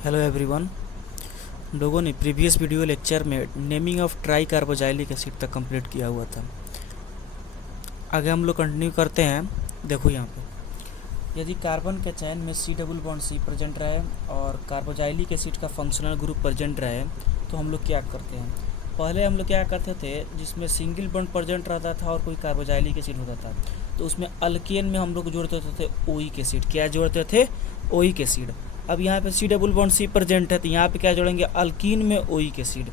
Hello everyone. लोगों ने previous video lecture में naming of try carboxylic acid तक कंप्लीट किया हुआ था। आगे हम लोग कंटिन्यू करते हैं। देखो यहाँ पे यदि कार्बन के चैन में C double bond C present रहे और कार्बोजाइलिक एसिड का फंक्शनल ग्रुप प्रेजेंट रहे तो हम लोग क्या करते हैं। पहले हम लोग क्या करते थे, जिसमें सिंगल बॉन्ड प्रेजेंट रहता था और कोई कार्बोजाइलिक एसिड होता था तो उसमें अल्केन में हम लोग जोड़ते थे ओइक एसिड। क्या जोड़ते थे? Oic acid. अब यहाँ पे C double bond C present है तो यहाँ पे क्या जोड़ेंगे? अल्कीन में ओइक एसिड।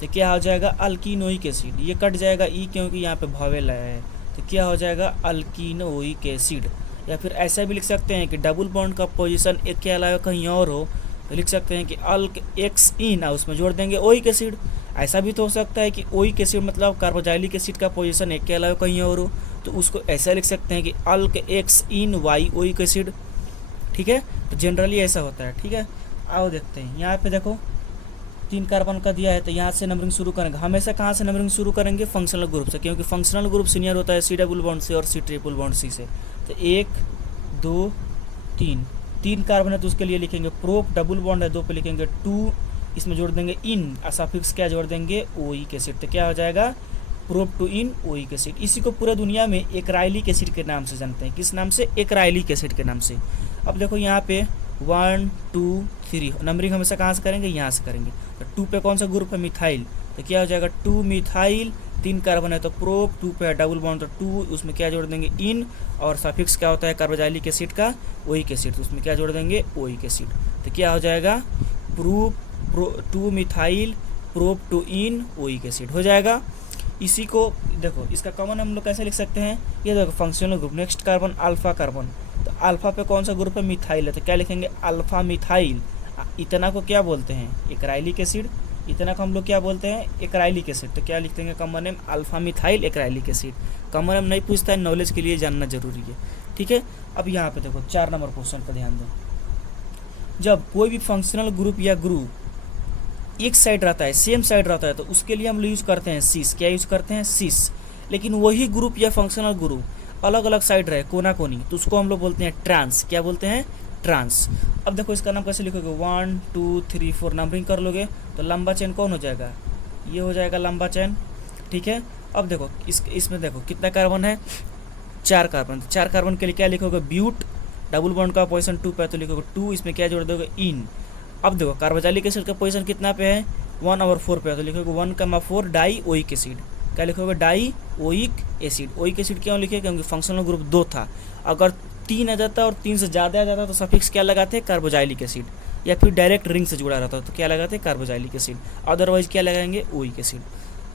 तो क्या हो जाएगा? Alkyne oic acid. ये कट जाएगा ई क्योंकि यहाँ पे भावेल आया है, तो क्या हो जाएगा? Alkyne oic acid. या फिर ऐसा भी लिख सकते हैं कि डबल बॉन्ड का पोजीशन एक के अलावा कहीं और हो तो लिख सकते हैं कि अल्क एक्स इन और उसमें जोड़ देंगे ओइक एसिड। ऐसा भी तो हो सकता है कि ओइक एसिड मतलब कार्बोजाइलिक एसिड का पोजीशन एक के अलावा कहीं और हो तो उसको ऐसा लिख सकते हैं कि अल्क एक्स इन वाई ओइक एसिड। ठीक है, तो जनरली ऐसा होता है। ठीक है, आओ देखते हैं। यहाँ पे देखो 3 कार्बन का दिया है तो यहाँ से नंबरिंग शुरू करेंगे। हमेशा कहाँ से नंबरिंग शुरू करेंगे? फंक्शनल ग्रुप से, क्योंकि फंक्शनल ग्रुप सीनियर होता है सी डबल बॉन्ड से और सी ट्रिपल बॉन्ड सी से। तो 1 2 3 कार्बन है तो उसके लिए लिखेंगे प्रोप, डबल बॉन्ड है 2 पे लिखेंगे 2, इसमें जोड़ देंगे इन, सफिक्स क्या जोड़ देंगे? Oic acid. तो क्या हो जाएगा? Prop two en oic acid. इसी को पूरा दुनिया में एक्राइलिक एसिड के नाम से जानते हैं। किस नाम से? एक्राइलिक एसिड के नाम से। अब देखो यहाँ पे 1 2 3 नंबरिंग हमेशा कहाँ से करेंगे? यहाँ से करेंगे। तो 2 पे कौन सा ग्रुप है? मिथाइल। तो क्या हो जाएगा? 2 मिथाइल। 3 कार्बन है तो प्रोप, 2 पे है डबल बॉन्ड तो 2, उसमें क्या जोड़ देंगे? इन, और सफिक्स क्या होता है कार्बोजाइलिक एसिड का? Oic acid. तो उसमें क्या जोड़ देंगे? Oic acid. तो क्या हो जाएगा? Prop 2 methyl prop two en oic acid हो जाएगा। इसी को देखो, इसका कॉमन हम लोग कैसे लिख सकते हैं? ये देखो functional group. Next carbon alpha carbon, तो अल्फा पे कौन सा ग्रुप है? मिथाइल है, तो क्या लिखेंगे? Alpha methyl. इतना को क्या बोलते हैं? Acrylic acid. इतना को हम लोग क्या बोलते हैं? Acrylic acid. तो क्या लिख देंगे common name? Alpha methyl acrylic acid. Common name नहीं पूछता है, नॉलेज के लिए जानना जरूरी है। ठीक है, अब यहाँ पे देखो 4 नंबर क्वेश्चन पर ध्यान दो। जब कोई भी फंक्शनल ग्रुप या ग्रुप एक साइड रहता है, सेम साइड रहता है, तो उसके लिए हम लोग यूज करते हैं सिस। क्या यूज करते हैं? सिस। लेकिन वही ग्रुप या फंक्शनल ग्रुप अलग अलग साइड रहे, कोना कोनी, तो उसको हम लोग बोलते हैं ट्रांस। क्या बोलते हैं? ट्रांस। अब देखो इसका नाम कैसे लिखोगे? 1 2 3 4 नंबरिंग कर लोगे तो लंबा चेन कौन हो जाएगा? ये हो जाएगा लंबा चेन। ठीक है, अब देखो इसमें देखो कितना कार्बन है? 4 कार्बन। तो 4 कार्बन के लिए क्या लिखोगे? ब्यूट। डबल बॉन्ड का पोजीशन 2 पे तो लिखोगे 2, इसमें क्या जोड़ दोगे? इन। अब देखो कार्बोजाइलिक एसिड का पोजीशन कितना पे है? 1/4 पे है तो लिखोगे 1,4 डाई ओइक एसिड। क्या लिखोगे? Die oic acid. Oic acid क्यों लिखे? क्योंकि फंक्शनल ग्रुप 2 था। अगर 3 आ जाता और 3 से ज़्यादा आ जाता तो सफिक्स क्या लगाते? Carboxylic acid. या फिर डायरेक्ट रिंग से जुड़ा रहता तो क्या लगाते? Carboxylic acid. अदरवाइज क्या लगाएंगे? Oic acid.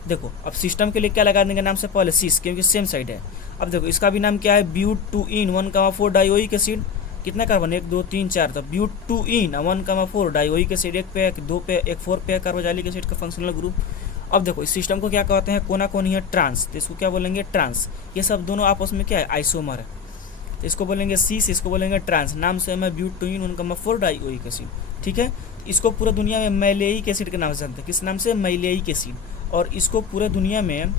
देखो अब सिस्टम के लिए क्या लगा देंगे नाम से? पहले सिस, क्योंकि सेम साइड है। अब देखो इसका भी नाम क्या है? But two en 1,4 di oic acid. कितना कार्बन? 1 2 3 4, तो but two en 1,4 di oic acid. 1 पे 2 पे 1 4 पे कार्बोजाइलिक एसिड का फंक्शनल ग्रुप। अब देखो इस सिस्टम को क्या कहते हैं? कोना कोनी है ट्रांस, तो इसको क्या बोलेंगे? ट्रांस। ये सब दोनों आपस में क्या है? आइसोमर है, तो इसको बोलेंगे सिस, इसको बोलेंगे ट्रांस। नाम से है but two en 1,4 di oic acid. ठीक है, इसको पूरा दुनिया में मैलेइक एसिड के नाम से जानते हैं। किस नाम से? Maleic acid. और इसको पूरे दुनिया में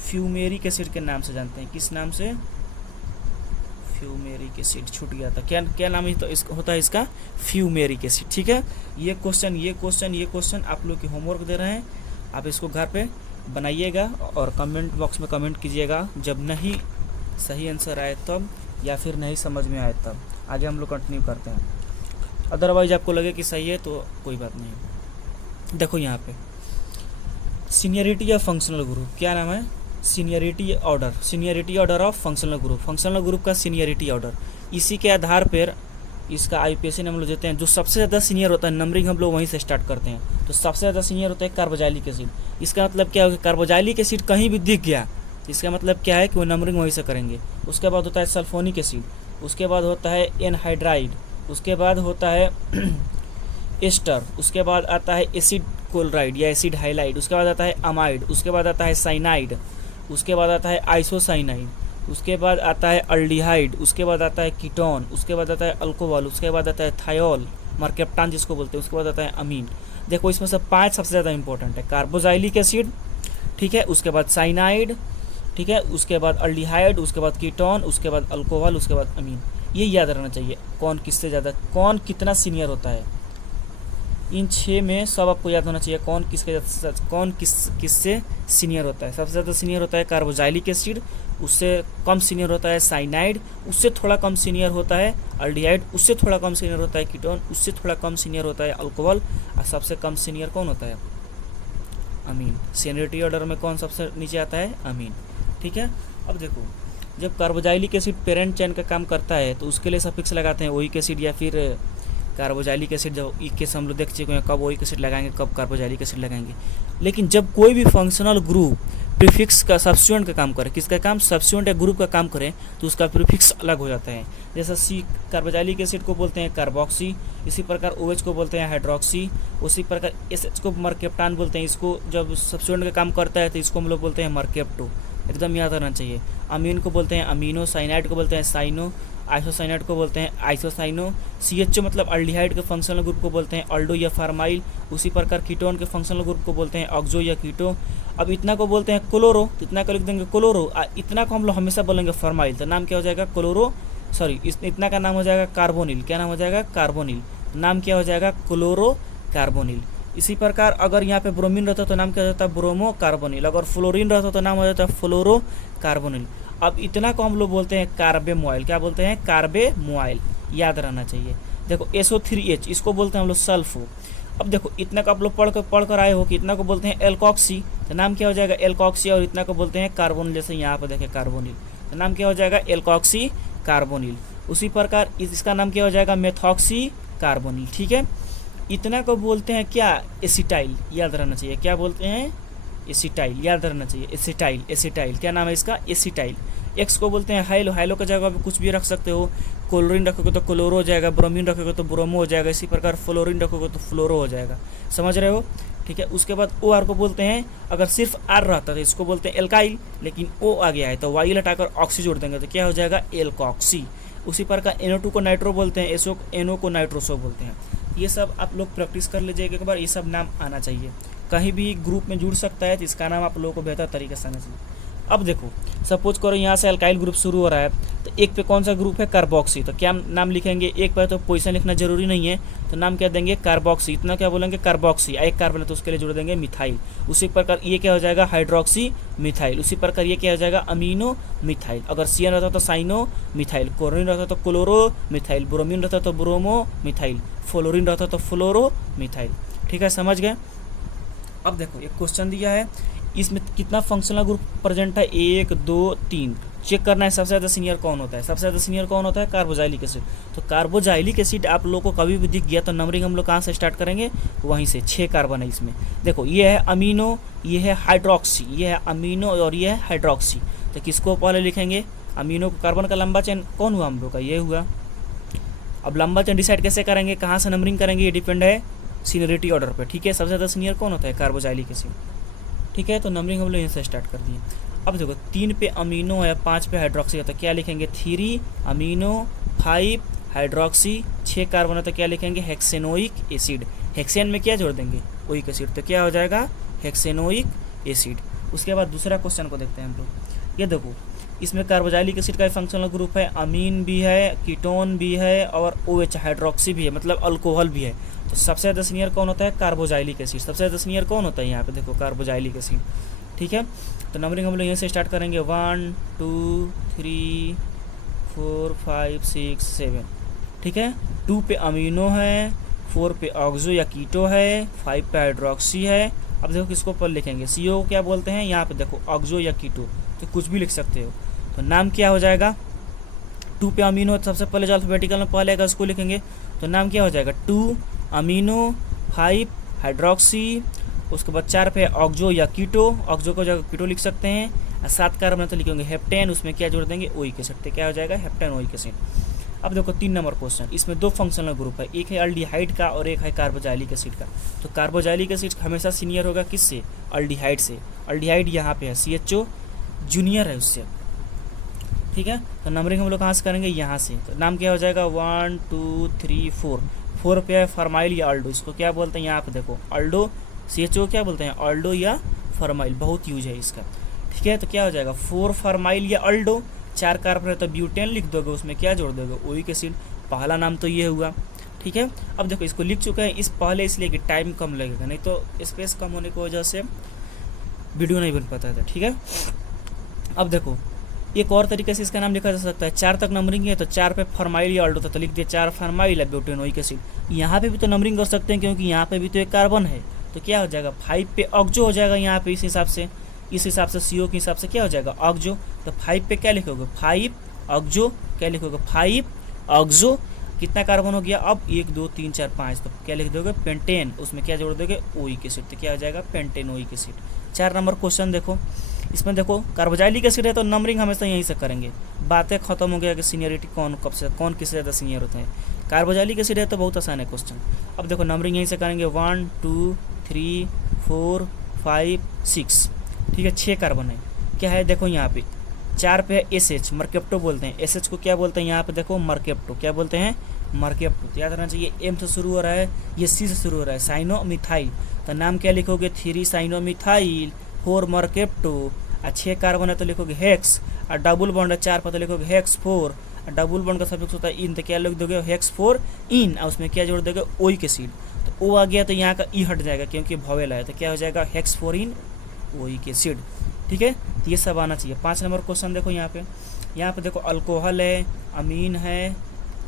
फ्यूमेरिक एसिड के नाम से जानते हैं। किस नाम से? Fumaric acid. छूट गया था, क्या नाम है? तो इसका होता है इसका फ्यूमेरिक एसिड। ठीक है, ये क्वेश्चन आप लोग की होमवर्क दे रहे हैं, आप इसको घर पे बनाइएगा और कमेंट बॉक्स में कमेंट कीजिएगा जब नहीं सही आंसर आए तब, या फिर नहीं समझ में आए तब। आगे हम लोग कंटिन्यू करते हैं। अदरवाइज आपको लगे कि सही है तो कोई बात नहीं। देखो यहाँ पे सीनियरिटी या फंक्शनल ग्रुप, क्या नाम है? Seniority order of functional group. Functional group का सीनियरिटी ऑर्डर, इसी के आधार पर इसका आईयूपीएसी हम लोग देते हैं। जो सबसे ज़्यादा सीनियर होता है, नंबरिंग हम लोग वहीं से स्टार्ट करते हैं। तो सबसे ज़्यादा सीनियर होता है कार्बोजाइलिक एसिड। इसका मतलब क्या होगा? कार्बोजाइलिक एसिड कहीं भी दिख गया, इसका मतलब क्या है कि वो नंबरिंग वहीं से करेंगे। उसके बाद होता है सल्फोनिक एसिड, उसके बाद होता है एनहाइड्राइड, उसके बाद होता है एस्टर, उसके बाद आता है एसिड क्लोराइड या एसिड हाइलाइड, उसके बाद आता है अमाइड, उसके बाद आता है साइनाइड, उसके बाद आता है आइसोसाइनाइड, उसके बाद आता है अल्डिहाइड, उसके बाद आता है कीटोन, उसके बाद आता है अल्कोहल, उसके बाद आता है थायोल मर्केप्टान जिसको बोलते हैं, उसके बाद आता है अमीन। देखो इसमें से 5 सबसे ज़्यादा इंपॉर्टेंट है। कार्बोजाइलिक एसिड, ठीक है, उसके बाद साइनाइड, ठीक है, उसके बाद अल्डिहाइड, उसके बाद कीटोन, उसके बाद अल्कोहल, उसके बाद अमीन। ये याद रहना चाहिए कौन किससे ज़्यादा, कौन कितना सीनियर होता है। इन 6 में सब आपको याद होना चाहिए कौन किससे सीनियर होता है। सबसे ज़्यादा सीनियर होता है कार्बोजाइलिक एसिड, उससे कम सीनियर होता है साइनाइड, उससे थोड़ा कम सीनियर होता है अल्डिहाइड, उससे थोड़ा कम सीनियर होता है कीटोन, उससे थोड़ा कम सीनियर होता है अल्कोहल, और सबसे कम सीनियर कौन होता है? अमीन। सीनियरिटी ऑर्डर में कौन सबसे नीचे आता है? अमीन। ठीक है। अब देखो, जब कार्बोजाइलिक एसिड पेरेंट चेन का काम करता है तो उसके लिए सफिक्स लगाते हैं ओइक एसिड या फिर कार्बोजाइलिक एसिड। जब ई के हम लोग देख चुके हैं कब ओइक एसिड लगाएंगे कब कार्बोजाइलिक एसिड लगाएंगे। लेकिन जब कोई भी फंक्शनल ग्रुप प्रीफिक्स का सब्स्टिट्यूएंट का काम करे, किसका काम? सब्स्टिट्यूएंट या ग्रुप का काम करे, तो उसका प्रीफिक्स अलग हो जाता है। जैसा सी कार्बोजाइलिक एसिड को बोलते हैं कार्बोक्सी, इसी प्रकार OH को बोलते हैं हाइड्रोक्सी, उसी प्रकार SH को मरकेप्टान बोलते हैं। इसको जब सब्स्टिट्यूएंट का काम करता है तो इसको हम लोग बोलते हैं मरकेप्टो। एकदम याद रहना चाहिए। अमीन को बोलते हैं अमीनो, साइनाइड को बोलते हैं साइनो, आइसोसाइनाइड को बोलते हैं आइसोसाइनो, CHO मतलब अल्डिहाइड के फंक्शनल ग्रुप को बोलते हैं अल्डो या फार्माइल, उसी प्रकार कीटोन के फंक्शनल ग्रुप को बोलते हैं ऑक्सो या कीटो। अब इतना को बोलते हैं क्लोरो, तो इतना को लिख देंगे क्लोरो, इतना को हम लोग हमेशा बोलेंगे फार्माइल, तो नाम क्या हो जाएगा? क्लोरो, सॉरी इतना का नाम हो जाएगा कार्बोनिल। क्या नाम हो जाएगा? कार्बोनिल। नाम क्या हो जाएगा? Chloro carbonyl. इसी प्रकार अगर यहाँ पे ब्रोमीन रहता तो नाम क्या हो जाता है? Bromo carbonyl. अगर फ्लोरीन रहता तो नाम हो जाता है फ्लोरो कार्बोनिल। अब इतना को हम लोग बोलते हैं कार्बेमोइल। क्या बोलते हैं? कार्बेमोइल। याद रहना चाहिए। देखो SO3H इसको बोलते हैं हम लोग सल्फो। अब देखो इतना को आप लोग पढ़ कर आए हो कि इतना को बोलते हैं एल्कॉक्सी, तो नाम क्या हो जाएगा? एल्कॉक्सी। और इतना को बोलते हैं कार्बोनिल, जैसे यहाँ पर देखें कार्बोनिल, तो नाम क्या हो जाएगा? Alkoxy carbonyl. उसी प्रकार इसका नाम क्या हो जाएगा? Methoxy carbonyl. ठीक है। इतना को बोलते हैं क्या? एसिटाइल। याद रहना चाहिए। क्या बोलते हैं? एसिटाइल। याद रहना चाहिए। Acetyl, acetyl. क्या नाम है इसका? एसिटाइल। एक्स को बोलते हैं हाइलो। हाइलो का जगह पे कुछ भी रख सकते हो। क्लोरीन रखोगे तो क्लोरो हो जाएगा, ब्रोमीन रखोगे तो ब्रोमो हो जाएगा, इसी प्रकार फ्लोरीन रखोगे तो फ्लोरो हो जाएगा। समझ रहे हो? ठीक है। उसके बाद OR को बोलते हैं, अगर सिर्फ R रहता है तो इसको बोलते हैं एल्काइल, लेकिन O आ गया है तो वाइल हटाकर ऑक्सी जोड़ देंगे तो क्या हो जाएगा? एल्कॉक्सी। उसी प्रकार NO2 को नाइट्रो बोलते हैं, NO को नाइट्रोसो बोलते हैं। ये सब आप लोग प्रैक्टिस कर लीजिएगा एक बार, ये सब नाम आना चाहिए। कहीं भी ग्रुप में जुड़ सकता है तो इसका नाम आप लोगों को बेहतर तरीके से आना चाहिए। अब देखो सपोज करो यहाँ से अल्काइल ग्रुप शुरू हो रहा है, तो एक पे कौन सा ग्रुप है? कार्बोक्सी। तो क्या नाम लिखेंगे? एक पे तो पोजीशन लिखना जरूरी नहीं है, तो नाम क्या देंगे? कार्बोक्सी। इतना क्या बोलेंगे? कार्बोक्सी। एक कार्बन है तो उसके लिए जोड़ देंगे मिथाइल। उसी प्रकार ये क्या हो जाएगा? Hydroxy methyl. उसी प्रकार ये क्या हो जाएगा? Amino methyl. अगर CN रहता तो साइनो मिथाइल, क्लोरीन रहता तो क्लोरो मिथाइल, ब्रोमीन रहता तो ब्रोमो मिथाइल, फ्लोरीन रहता तो फ्लोरो मिथाइल। ठीक है, समझ गए? अब देखो एक क्वेश्चन दिया है, इसमें कितना फंक्शनल ग्रुप प्रेजेंट है? 1 2 3। चेक करना है सबसे ज़्यादा सीनियर कौन होता है। सबसे ज़्यादा सीनियर कौन होता है? Carboxylic acid. तो कार्बोजाइलिक एसिड आप लोगों को कभी भी दिख गया तो नंबरिंग हम लोग कहाँ से स्टार्ट करेंगे? वहीं से। 6 कार्बन है इसमें। देखो ये है अमीनो, ये है हाइड्रोक्सी, ये है अमीनो और ये है हाइड्रोक्सी। तो किसको पहले लिखेंगे? अमीनो को। कार्बन का लंबा चेन कौन हुआ हम लोग का? ये हुआ। अब लंबा चेन डिसाइड कैसे करेंगे, कहाँ से नंबरिंग करेंगे? ये डिपेंड है सीनियरिटी ऑर्डर पर। ठीक है। सबसे ज़्यादा सीनियर कौन होता है? Carboxylic acid. ठीक है। तो नंबरिंग हम लोग यहाँ से स्टार्ट कर दिए। अब देखो 3 पे अमीनो है, 5 पे हाइड्रोक्सी है, तो क्या लिखेंगे? 3 अमीनो 5 हाइड्रोक्सी। 6 कार्बन है तो क्या लिखेंगे? हेक्सेनोइक एसिड। हेक्सेन में क्या जोड़ देंगे? Oic acid. तो क्या हो जाएगा? हेक्सेनोइक एसिड। उसके बाद दूसरा क्वेश्चन को देखते हैं हम लोग। ये देखो इसमें कार्बोजाइलिक एसिड का फंक्शनल ग्रुप है, अमीन भी है, कीटोन भी है और OH हाइड्रोक्सी भी है, मतलब अल्कोहल भी है। तो सबसे ज़्यादा सीनियर कौन होता है? Carboxylic acid. सबसे ज़्यादा सीनियर कौन होता है? यहाँ पे देखो कार्बोजाइलिक एसिड। ठीक है। तो नंबरिंग हम लोग यहाँ से स्टार्ट करेंगे 1 2 3 4 5 6 7। ठीक है। 2 पे अमीनो है, 4 पे ऑक्सो या कीटो है, 5 पे हाइड्रोक्सी है। अब देखो किसको पर लिखेंगे? CO को क्या बोलते हैं? यहाँ पे देखो ऑक्सो या कीटो, तो कुछ भी लिख सकते हो। तो नाम क्या हो जाएगा? 2 पे अमीनो सबसे पहले जो अल्फाबेटिकल में पहले आएगा उसको लिखेंगे, तो नाम क्या हो जाएगा? 2 अमीनो 5 हाइड्रोक्सी। उसके बाद 4 पे ऑक्सो या कीटो, ऑक्सो को जगह कीटो लिख सकते हैं। और 7 कार्बन तो लिखेंगे हेप्टेन, उसमें क्या जोड़ देंगे? Oic acid. तो क्या हो जाएगा? Heptane oic acid. अब देखो 3 नंबर क्वेश्चन, इसमें 2 फंक्शनल ग्रुप है, एक है अल्डिहाइड का और एक है कार्बोजाइलिक एसिड का। तो कार्बोजाइलिक एसिड हमेशा सीनियर होगा किससे? अल्डिहाइड से। अल्डिहाइड यहाँ पे है, CHO जूनियर है उससे। ठीक है। तो नंबरिंग हम लोग कहाँ से करेंगे? यहाँ से। तो नाम क्या हो जाएगा? 1 2 3 4। 4 पे है फॉर्माइल या अल्डो, इसको क्या बोलते हैं? यहाँ पे देखो अल्डो। CHO क्या बोलते हैं? अल्डो या फॉर्माइल, बहुत यूज है इसका। ठीक है। तो क्या हो जाएगा? 4 फॉर्माइल या अल्डो। 4 कार्बन है तो ब्यूटेन लिख दोगे, उसमें क्या जोड़ दोगे? Oic acid. पहला नाम तो ये हुआ। ठीक है। अब देखो इसको लिख चुके हैं इस पहले, इसलिए कि टाइम कम लगेगा, नहीं तो स्पेस कम होने की वजह से वीडियो नहीं बन पाता था, ठीक है। अब देखो एक और तरीके से इसका नाम लिखा जा सकता है, 4 तक नंबरिंग है तो 4 पे फॉर्माइल या अल्डो था तो लिख दिया 4 फॉर्माइल है ब्यूटेनोइक एसिड। यहाँ पे भी तो नंबरिंग कर सकते हैं क्योंकि यहाँ पे भी तो एक कार्बन है, तो क्या हो जाएगा 5 पे ऑक्जो हो जाएगा यहाँ पे, इस हिसाब से CO के हिसाब से क्या हो जाएगा ऑक्जो। तो 5 पे क्या लिखोगे 5 ऑक्जो, क्या लिखोगे 5 ऑक्जो। कितना कार्बन हो गया अब 1 2 3 4 5, तो क्या लिख दोगे पेंटेन, उसमें क्या जोड़ दोगे ओइक एसिड, तो क्या हो जाएगा पेंटेनोइक एसिड। 4 नंबर क्वेश्चन देखो, इसमें देखो कार्बोजाइलिक एसिड है तो नंबरिंग हमेशा यहीं से करेंगे, बातें खत्म हो गया कि सीनियरिटी कौन कब से कौन किससे ज़्यादा सीनियर होते हैं। कार्बोजाइलिक एसिड है तो बहुत आसान है क्वेश्चन। अब देखो नंबरिंग यहीं से करेंगे 1 2 3 4 5 6, ठीक है 6 कार्बन है। क्या है देखो यहाँ पे 4 पे है SH, मर्केप्टो बोलते हैं, SH को क्या बोलते हैं यहाँ पे देखो मर्केप्टो, क्या बोलते हैं मर्केप्टो। तो याद रखना चाहिए M से शुरू हो रहा है, ये C से शुरू हो रहा है साइनोमिथाइल, तो नाम क्या लिखोगे 3 साइनोमिथाइल 4 मर्केप्टो। 6 कार्बन है तो लिखोगे हेक्स, और डबल बॉन्ड है 4 पर तो लिखोगे हेक्स 4, और डबल बॉन्ड का सफिक्स होता है इन, तो क्या लिख दोगे हेक्स 4 इन, और उसमें क्या जोड़ दोगे ओइक एसिड। तो O आ गया तो यहाँ का E हट जाएगा क्योंकि भवेल है, तो क्या हो जाएगा हेक्स 4 इन ओइक एसिड, ठीक है। तो ये सब आना चाहिए। 5 नंबर क्वेश्चन देखो यहाँ पे देखो अल्कोहल है, अमीन है,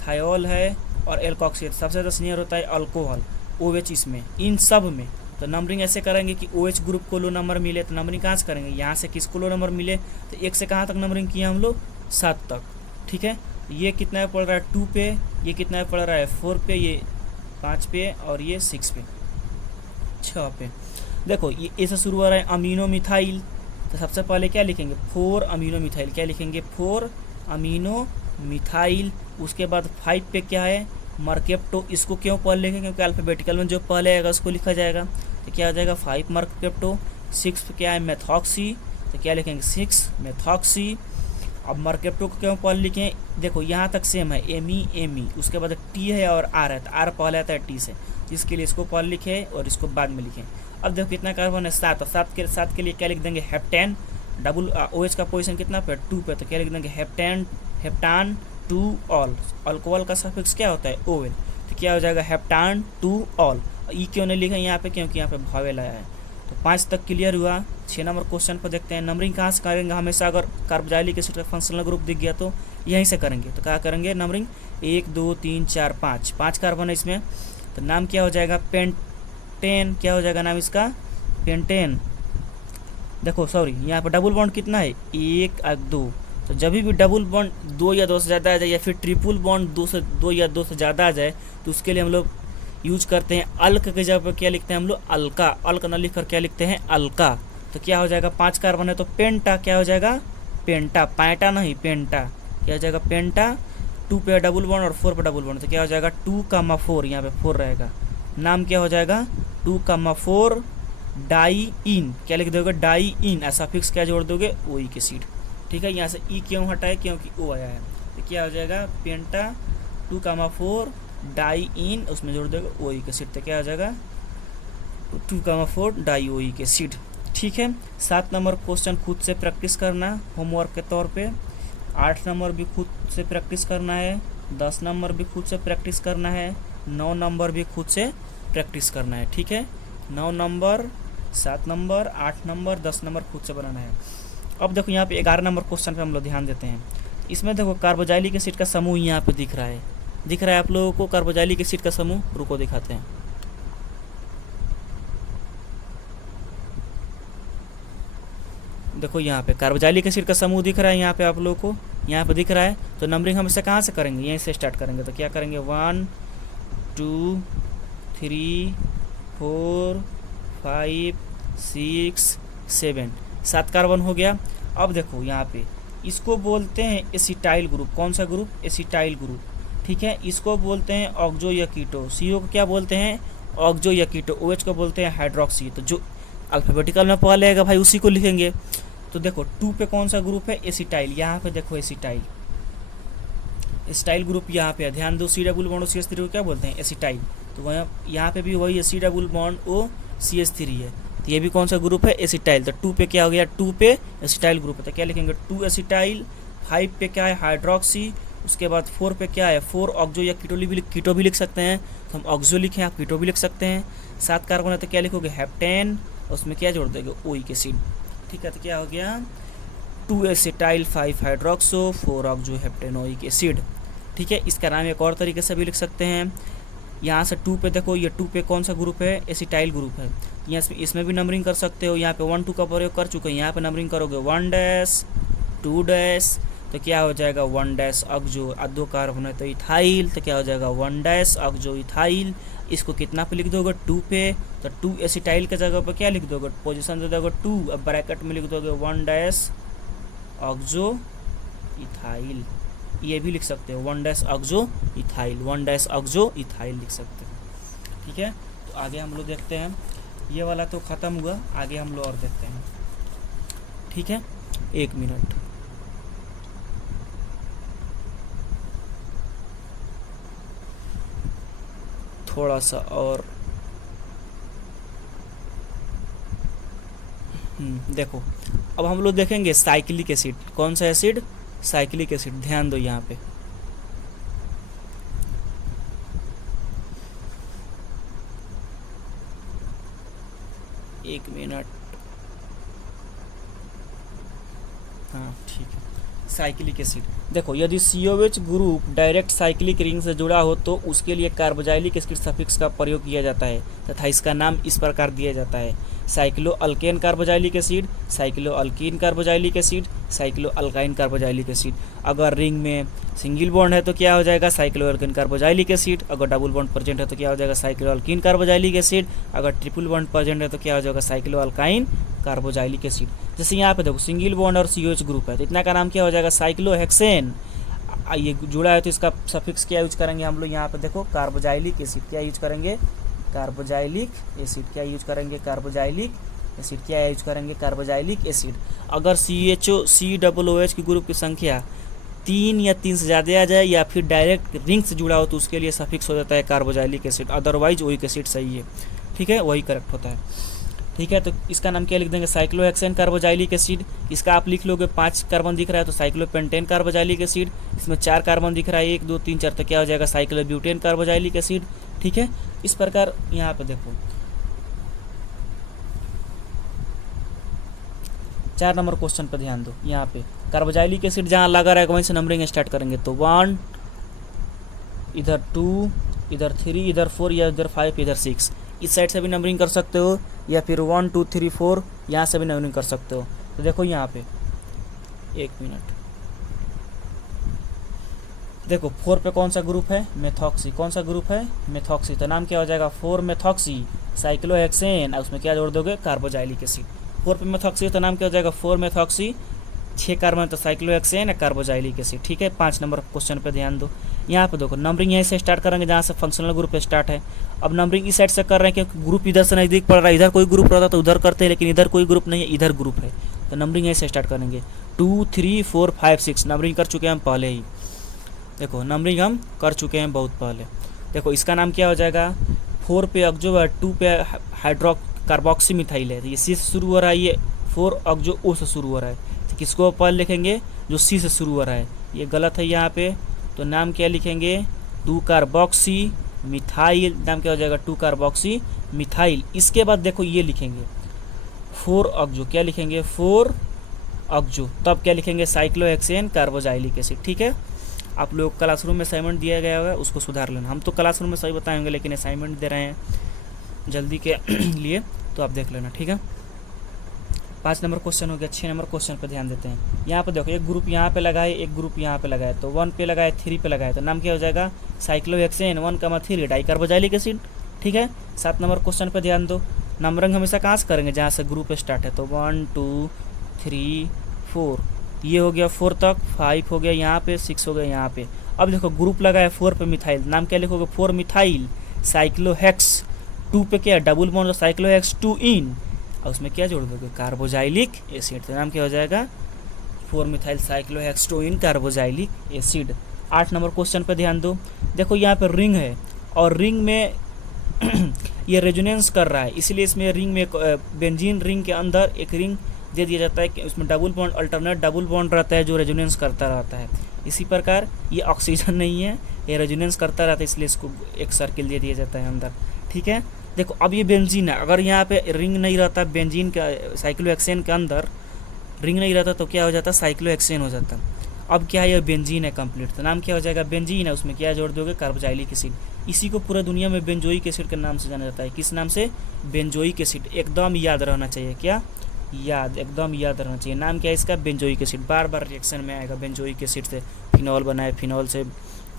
थायोल है और एल्कोक्सी। सबसे ज़्यादा सीनियर होता है अल्कोहल, OH इसमें, इन सब में। तो नंबरिंग ऐसे करेंगे कि OH ग्रुप को लो नंबर मिले तो नंबरिंग कहाँ से करेंगे, यहाँ से किसको लो नंबर मिले, तो 1 से कहाँ तक नंबरिंग किया हम लोग 7 तक, ठीक है। ये कितना है पड़ रहा है 2 पे, ये कितना है पड़ रहा है 4 पे, ये 5 पे और ये 6 पे 6 पे। देखो ये ऐसे शुरू हो रहा है अमीनो मिथाइल, तो सबसे पहले क्या लिखेंगे 4 अमीनो मिथाइल, क्या लिखेंगे 4 अमीनो मिथाइल। उसके बाद 5 पे क्या है मर्केप्टो, इसको क्यों पहले लिखेंगे क्योंकि अल्फ़ाबेटिकल में जो पहले आएगा उसको लिखा जाएगा, तो क्या हो जाएगा 5 मर्केप्टो। 6 पे क्या है मेथॉक्सी, तो क्या लिखेंगे 6 मेथॉक्सी। अब मर्केप्टो को क्यों पहले लिखें, देखो यहाँ तक सेम है एमी, उसके बाद T है और R है, तो R पहले आता है T से, इसके लिए इसको पहले लिखे और इसको बाद में लिखें। अब देखो कितना कार्बन है 7, और 7 के लिए क्या लिख देंगे हेप्टेन। डबल OH का पोजीशन कितना पे 2 पे, तो क्या लिख देंगे हेप्टान 2 ऑल। अल्कोहल का सफिक्स क्या होता है OL, तो क्या हो जाएगा हेप्टान 2 ऑल। E क्यों नहीं लिखा यहाँ पे क्योंकि यहाँ पे भावेल आया है। तो 5 तक क्लियर हुआ। 6 नंबर क्वेश्चन पर देखते हैं नंबरिंग कहाँ से करेंगे, हमेशा अगर कार्बोजाइलिक एसिड का फंक्शनल ग्रुप दिख गया तो यहीं से करेंगे। तो क्या करेंगे नंबरिंग 1 2 3 4 5 कार्बन है इसमें, तो नाम क्या हो जाएगा पेंटेन, क्या हो जाएगा नाम इसका पेंटेन। देखो सॉरी यहाँ पर डबल बॉन्ड कितना है 1 और 2, तो जब भी डबल बॉन्ड 2 या 2 से ज़्यादा आ जाए या फिर ट्रिपल बॉन्ड 2 या 2 से ज़्यादा आ जाए तो उसके लिए हम लोग यूज करते हैं अल्क के जगह पर क्या लिखते हैं हम लोग अल्का, अल्क न लिख कर क्या लिखते हैं अल्का। तो क्या हो जाएगा 5 कार्बन है तो पेंटा, क्या हो जाएगा पेंटा, पैंटा नहीं पेंटा, क्या हो जाएगा पेंटा। 2 पे डबल बॉन्ड और 4 पे डबल बॉन्ड, तो क्या हो जाएगा 2,4, यहाँ पे 4 रहेगा, नाम क्या हो जाएगा 2,4 डाई इन, क्या लिख दोगे डाई इन, ऐसा फिक्स क्या जोड़ दोगे ओइक एसिड, ठीक है। यहाँ से E क्यों हटाए क्योंकि O आया है, तो क्या हो जाएगा पेंटा 2,4 डाई इन, उसमें जोड़ देगा ओइक एसिड, तो क्या हो जाएगा 2,4 डाई ओइक एसिड, ठीक है। 7 नंबर क्वेश्चन खुद से प्रैक्टिस करना होमवर्क के तौर पे। 8 नंबर भी खुद से प्रैक्टिस करना है, 10 नंबर भी खुद से प्रैक्टिस करना है, 9 नंबर भी खुद से प्रैक्टिस करना है, ठीक है। 9 नंबर 7 नंबर 8 नंबर 10 नंबर खुद से बनाना है। अब देखो यहाँ पे 11 नंबर क्वेश्चन पे हम लोग ध्यान देते हैं। इसमें देखो कार्बोजाइलिक एसिड का समूह यहाँ पे दिख रहा है आप लोगों को कार्बोजाइलिक एसिड का समूह, रुको दिखाते हैं। देखो यहाँ पे कार्बोजाइलिक एसिड का समूह दिख रहा है, यहाँ पे आप लोगों को यहाँ पे दिख रहा है। तो नंबरिंग हम इसे कहाँ से करेंगे, यहीं से स्टार्ट करेंगे। तो क्या करेंगे 1 2 3 4 5 6 7, 7 कार्बन हो गया। अब देखो यहाँ पे इसको बोलते हैं एसिटाइल ग्रुप, कौन सा ग्रुप एसिटाइल ग्रुप, ठीक है। इसको बोलते हैं ऑक्जो या कीटो, CO को क्या बोलते हैं ऑक्जो या कीटो, OH को बोलते हैं हाइड्रोक्सी। तो जो अल्फ़ाबेटिकल में पहले आएगा भाई उसी को लिखेंगे। तो देखो 2 पे कौन सा ग्रुप है एसिटाइल, यहाँ पे देखो एसिटाइल ग्रुप यहाँ पे ध्यान दो, C डबल बॉन्ड CH3 को क्या बोलते हैं एसिटाइल। तो वहाँ यहाँ पे भी वही C double bond O CH3 है, तो ये भी कौन सा ग्रुप है एसिटाइल। तो 2 पे क्या हो गया 2 पे एसिटाइल ग्रुप है, तो क्या लिखेंगे 2 एसिटाइल। 5 पे क्या है हाइड्रोक्सी, उसके बाद 4 पे क्या है, 4 ऑक्जो या कीटो भी लिख सकते हैं, तो हम ऑक्जो लिखें, आप कीटो भी लिख सकते हैं। 7 कार्बन है तो क्या लिखोगे, हेप्टेन, उसमें क्या जोड़ दोगे, ओइक एसिड। ठीक है, तो क्या हो गया, 2 एसिटाइल 5 हाइड्रोक्सो 4 ऑक्जो हेप्टेनोइक एसिड। ठीक है, इसका नाम एक और तरीके से भी लिख सकते हैं। यहाँ से 2 पे देखो, ये 2 पे कौन सा ग्रुप है, एसिटाइल ग्रुप है। यहाँ इसमें भी नंबरिंग कर सकते हो, यहाँ पे 1 2 का प्रयोग कर चुके हैं, यहाँ पे नंबरिंग करोगे 1 डैश 2 डैश, तो क्या हो जाएगा 1 डैश ऑक्जो, 2 कार्बन है तो इथाइल, तो क्या हो जाएगा 1 डैश ऑक्जो इथाइल। इसको कितना पे लिख दोगे, 2 पे, तो 2 एसिटाइल के जगह पे क्या लिख दोगे, पोजीशन दे दोगे 2, अब ब्रैकेट में लिख दोगे 1 डैश ऑक्जो इथाइल। ये भी लिख सकते हो 1 dash oxo ethyl, 1 dash oxo ethyl लिख सकते हो। ठीक है, तो आगे हम लोग देखते हैं, ये वाला तो ख़त्म हुआ, आगे हम लोग और देखते हैं। ठीक है, 1 मिनट। थोड़ा सा और देखो, अब हम लोग देखेंगे साइक्लिक एसिड। कौन सा एसिड, साइक्लिक एसिड। ध्यान दो यहाँ पे, एक मिनट, हाँ ठीक है। साइक्लिक एसिड देखो, यदि COH group direct cyclic ring से जुड़ा हो तो उसके लिए कार्बोजाइलिक एसिड सफिक्स का प्रयोग किया जाता है तथा इसका नाम इस प्रकार दिया जाता है, cyclo alkane carboxylic acid, cyclo alkyne carboxylic acid, cyclo alkyne carboxylic acid. अगर रिंग में सिंगल बॉन्ड है तो क्या हो जाएगा, साइक्लो अल्केन कार्बोजाइलिक एसिड। अगर डबल बॉन्ड प्रेजेंट है तो क्या हो जाएगा, साइक्लो अल्कीन कार्बोजाइलिक एसिड। अगर ट्रिपल बॉन्ड प्रेजेंट है तो क्या हो जाएगा, साइक्लो अल्काइन कार्बोजाइलिक एसिड। जैसे यहाँ पे देखो सिंगल बॉन्ड और COH ग्रुप है तो इतना का नाम क्या हो जाएगा, साइक्लोहेक्सेन। ये जुड़ा है तो इसका सफिक्स क्या यूज करेंगे हम लोग, यहाँ पे देखो कार्बोजाइलिक एसिड क्या यूज करेंगे, कार्बोजाइलिक एसिड क्या यूज करेंगे, कार्बोजाइलिक एसिड क्या यूज करेंगे, कार्बोजाइलिक एसिड। अगर COOH की ग्रुप की संख्या 3 या 3 से ज़्यादा आ जाए या फिर डायरेक्ट रिंग से जुड़ा हो तो उसके लिए सफिक्स हो जाता है carboxylic acid, otherwise oic acid सही है। ठीक है, वही करेक्ट होता है। ठीक है, तो इसका नाम क्या लिख देंगे, साइक्लोहेक्सेन कार्बोजाइलिक एसिड। इसका आप लिख लोगे 5 कार्बन दिख रहा है तो साइक्लोपेंटेन कार्बोजाइलिक एसिड। इसमें 4 कार्बन दिख रहा है, 1 2 3 4, तो क्या हो जाएगा, साइक्लोब्यूटेन कार्बोजाइलिक एसिड। ठीक है, इस प्रकार यहाँ पे देखो 4 नंबर क्वेश्चन पर ध्यान दो। यहाँ पे कार्बोजाइलिक एसिड जहाँ लगा रहेगा वहीं से नंबरिंग स्टार्ट करेंगे, तो 1, इधर 2, इधर 3, इधर 4 या इधर 5, इधर 6। इस साइड से भी नंबरिंग कर सकते हो या फिर 1 2 3 4 यहाँ से भी नंबरिंग कर सकते हो। तो देखो यहाँ पे 1 मिनट, देखो 4 पे कौन सा ग्रुप है, मेथॉक्सी। कौन सा ग्रुप है, मेथॉक्सी। तो नाम क्या हो जाएगा, 4 मेथॉक्सी साइक्लोहेक्सेन, और उसमें क्या जोड़ दोगे, कार्बोजाइलिक एसिड। 4 पे मेथॉक्सी तो नाम क्या हो जाएगा, 4 मेथॉक्सी, 6 कार्बन तो साइक्लोहेक्सेन कार्बोजाइलिक एसिड। ठीक है, 5 नंबर क्वेश्चन पे ध्यान दो। यहाँ पे देखो नंबरिंग यहीं से स्टार्ट करेंगे जहाँ से फंक्शनल ग्रुप स्टार्ट है। अब नंबरिंग इस साइड से कर रहे हैं क्योंकि ग्रुप इधर से नज़दीक पड़ रहा है, इधर कोई ग्रुप रहता तो उधर करते हैं, लेकिन इधर कोई ग्रुप नहीं है, इधर ग्रुप है, तो नंबरिंग यहीं से स्टार्ट करेंगे। 2 3 4 5 6 नंबरिंग कर चुके हैं हम पहले ही, देखो नंबरिंग हम कर चुके हैं बहुत पहले। देखो इसका नाम क्या हो जाएगा, 4 पे ऑक्जो है, 2 पे हाइड्रो कार्बोक्सी मिथाइल है, तो ये C से शुरू हो रहा है, ये 4 ऑक्जो O से शुरू हो रहा है, तो किसको पहले लिखेंगे, जो C से शुरू हो रहा है। ये गलत है यहाँ पे, तो नाम क्या लिखेंगे, 2 कार्बोक्सी मिथाइल, नाम क्या हो जाएगा, 2 कार्बोक्सी मिथाइल। इसके बाद देखो ये लिखेंगे 4 ऑक्जो, क्या लिखेंगे, 4 ऑक्जो, तब क्या लिखेंगे, साइक्लोहेक्सेन कार्बोजाइलिक एसिड। ठीक है, आप लोग क्लासरूम में असाइनमेंट दिया गया होगा, उसको सुधार लेना। हम तो क्लासरूम में सही बताएंगे लेकिन असाइनमेंट दे रहे हैं जल्दी के लिए, तो आप देख लेना। ठीक है, 5 नंबर क्वेश्चन हो गया। 6 नंबर क्वेश्चन पे ध्यान देते हैं। यहाँ पे देखो एक ग्रुप यहाँ पे लगाए, एक ग्रुप यहाँ पे लगाए, तो 1 पे लगाए, 3 पे लगाए, तो नाम क्या हो जाएगा, साइक्लोहेक्सेन 1,3 डाइकार्बोजाइलिक एसिड। ठीक है, 7 नंबर क्वेश्चन पे ध्यान दो। नंबरिंग हमेशा कहाँ से करेंगे, जहाँ से ग्रुप स्टार्ट है, तो 1 2 3 4, ये हो गया 4 तक, 5 हो गया यहाँ पे, 6 हो गया यहाँ पे। अब देखो ग्रुप लगा है 4 पे मिथाइल, नाम क्या लिखोगे, 4 मिथाइल साइक्लोहेक्स। 2 पे क्या है, डबल बॉन्ड, साइक्लोहेक्स 2 इन, और उसमें क्या जोड़ दोगे, कार्बोजाइलिक एसिड, तो नाम क्या हो जाएगा, 4 मिथाइल साइक्लोहेक्स 2 इन कार्बोजाइलिक एसिड। 8 नंबर क्वेश्चन पे ध्यान दो। देखो यहाँ पे रिंग है और रिंग में ये रेजोनेंस कर रहा है, इसलिए इसमें रिंग में बेंजीन रिंग के अंदर एक रिंग दे दिया जाता है कि उसमें double bond, alternate double bond रहता है जो रेजोनेंस करता रहता है। इसी प्रकार ये ऑक्सीजन नहीं है, ये रेजोनेंस करता रहता है, इसलिए इसको एक सर्किल दे दिया जाता है अंदर। ठीक है, देखो अब ये बेंजीन है, अगर यहाँ पे रिंग नहीं रहता बेंजीन का, साइक्लोहेक्सेन के अंदर रिंग नहीं रहता तो क्या हो जाता, साइक्लोहेक्सेन हो जाता। अब क्या है, ये बेंजीन है कंप्लीट, तो नाम क्या हो जाएगा, बेंजीन है। उसमें क्या जोड़ दोगे, कार्बोक्सिलिक एसिड। इसी को पूरा दुनिया में बेंजोइक एसिड के नाम से जाना जाता है। किस नाम से, बेंजोइक एसिड। एकदम याद रहना चाहिए, क्या याद, एकदम याद रहना चाहिए। नाम क्या है इसका, बेंजोइक एसिड। बार बार रिएक्शन में आएगा। बेंजोइक एसिड से फिनॉल बनाए, फिनॉल से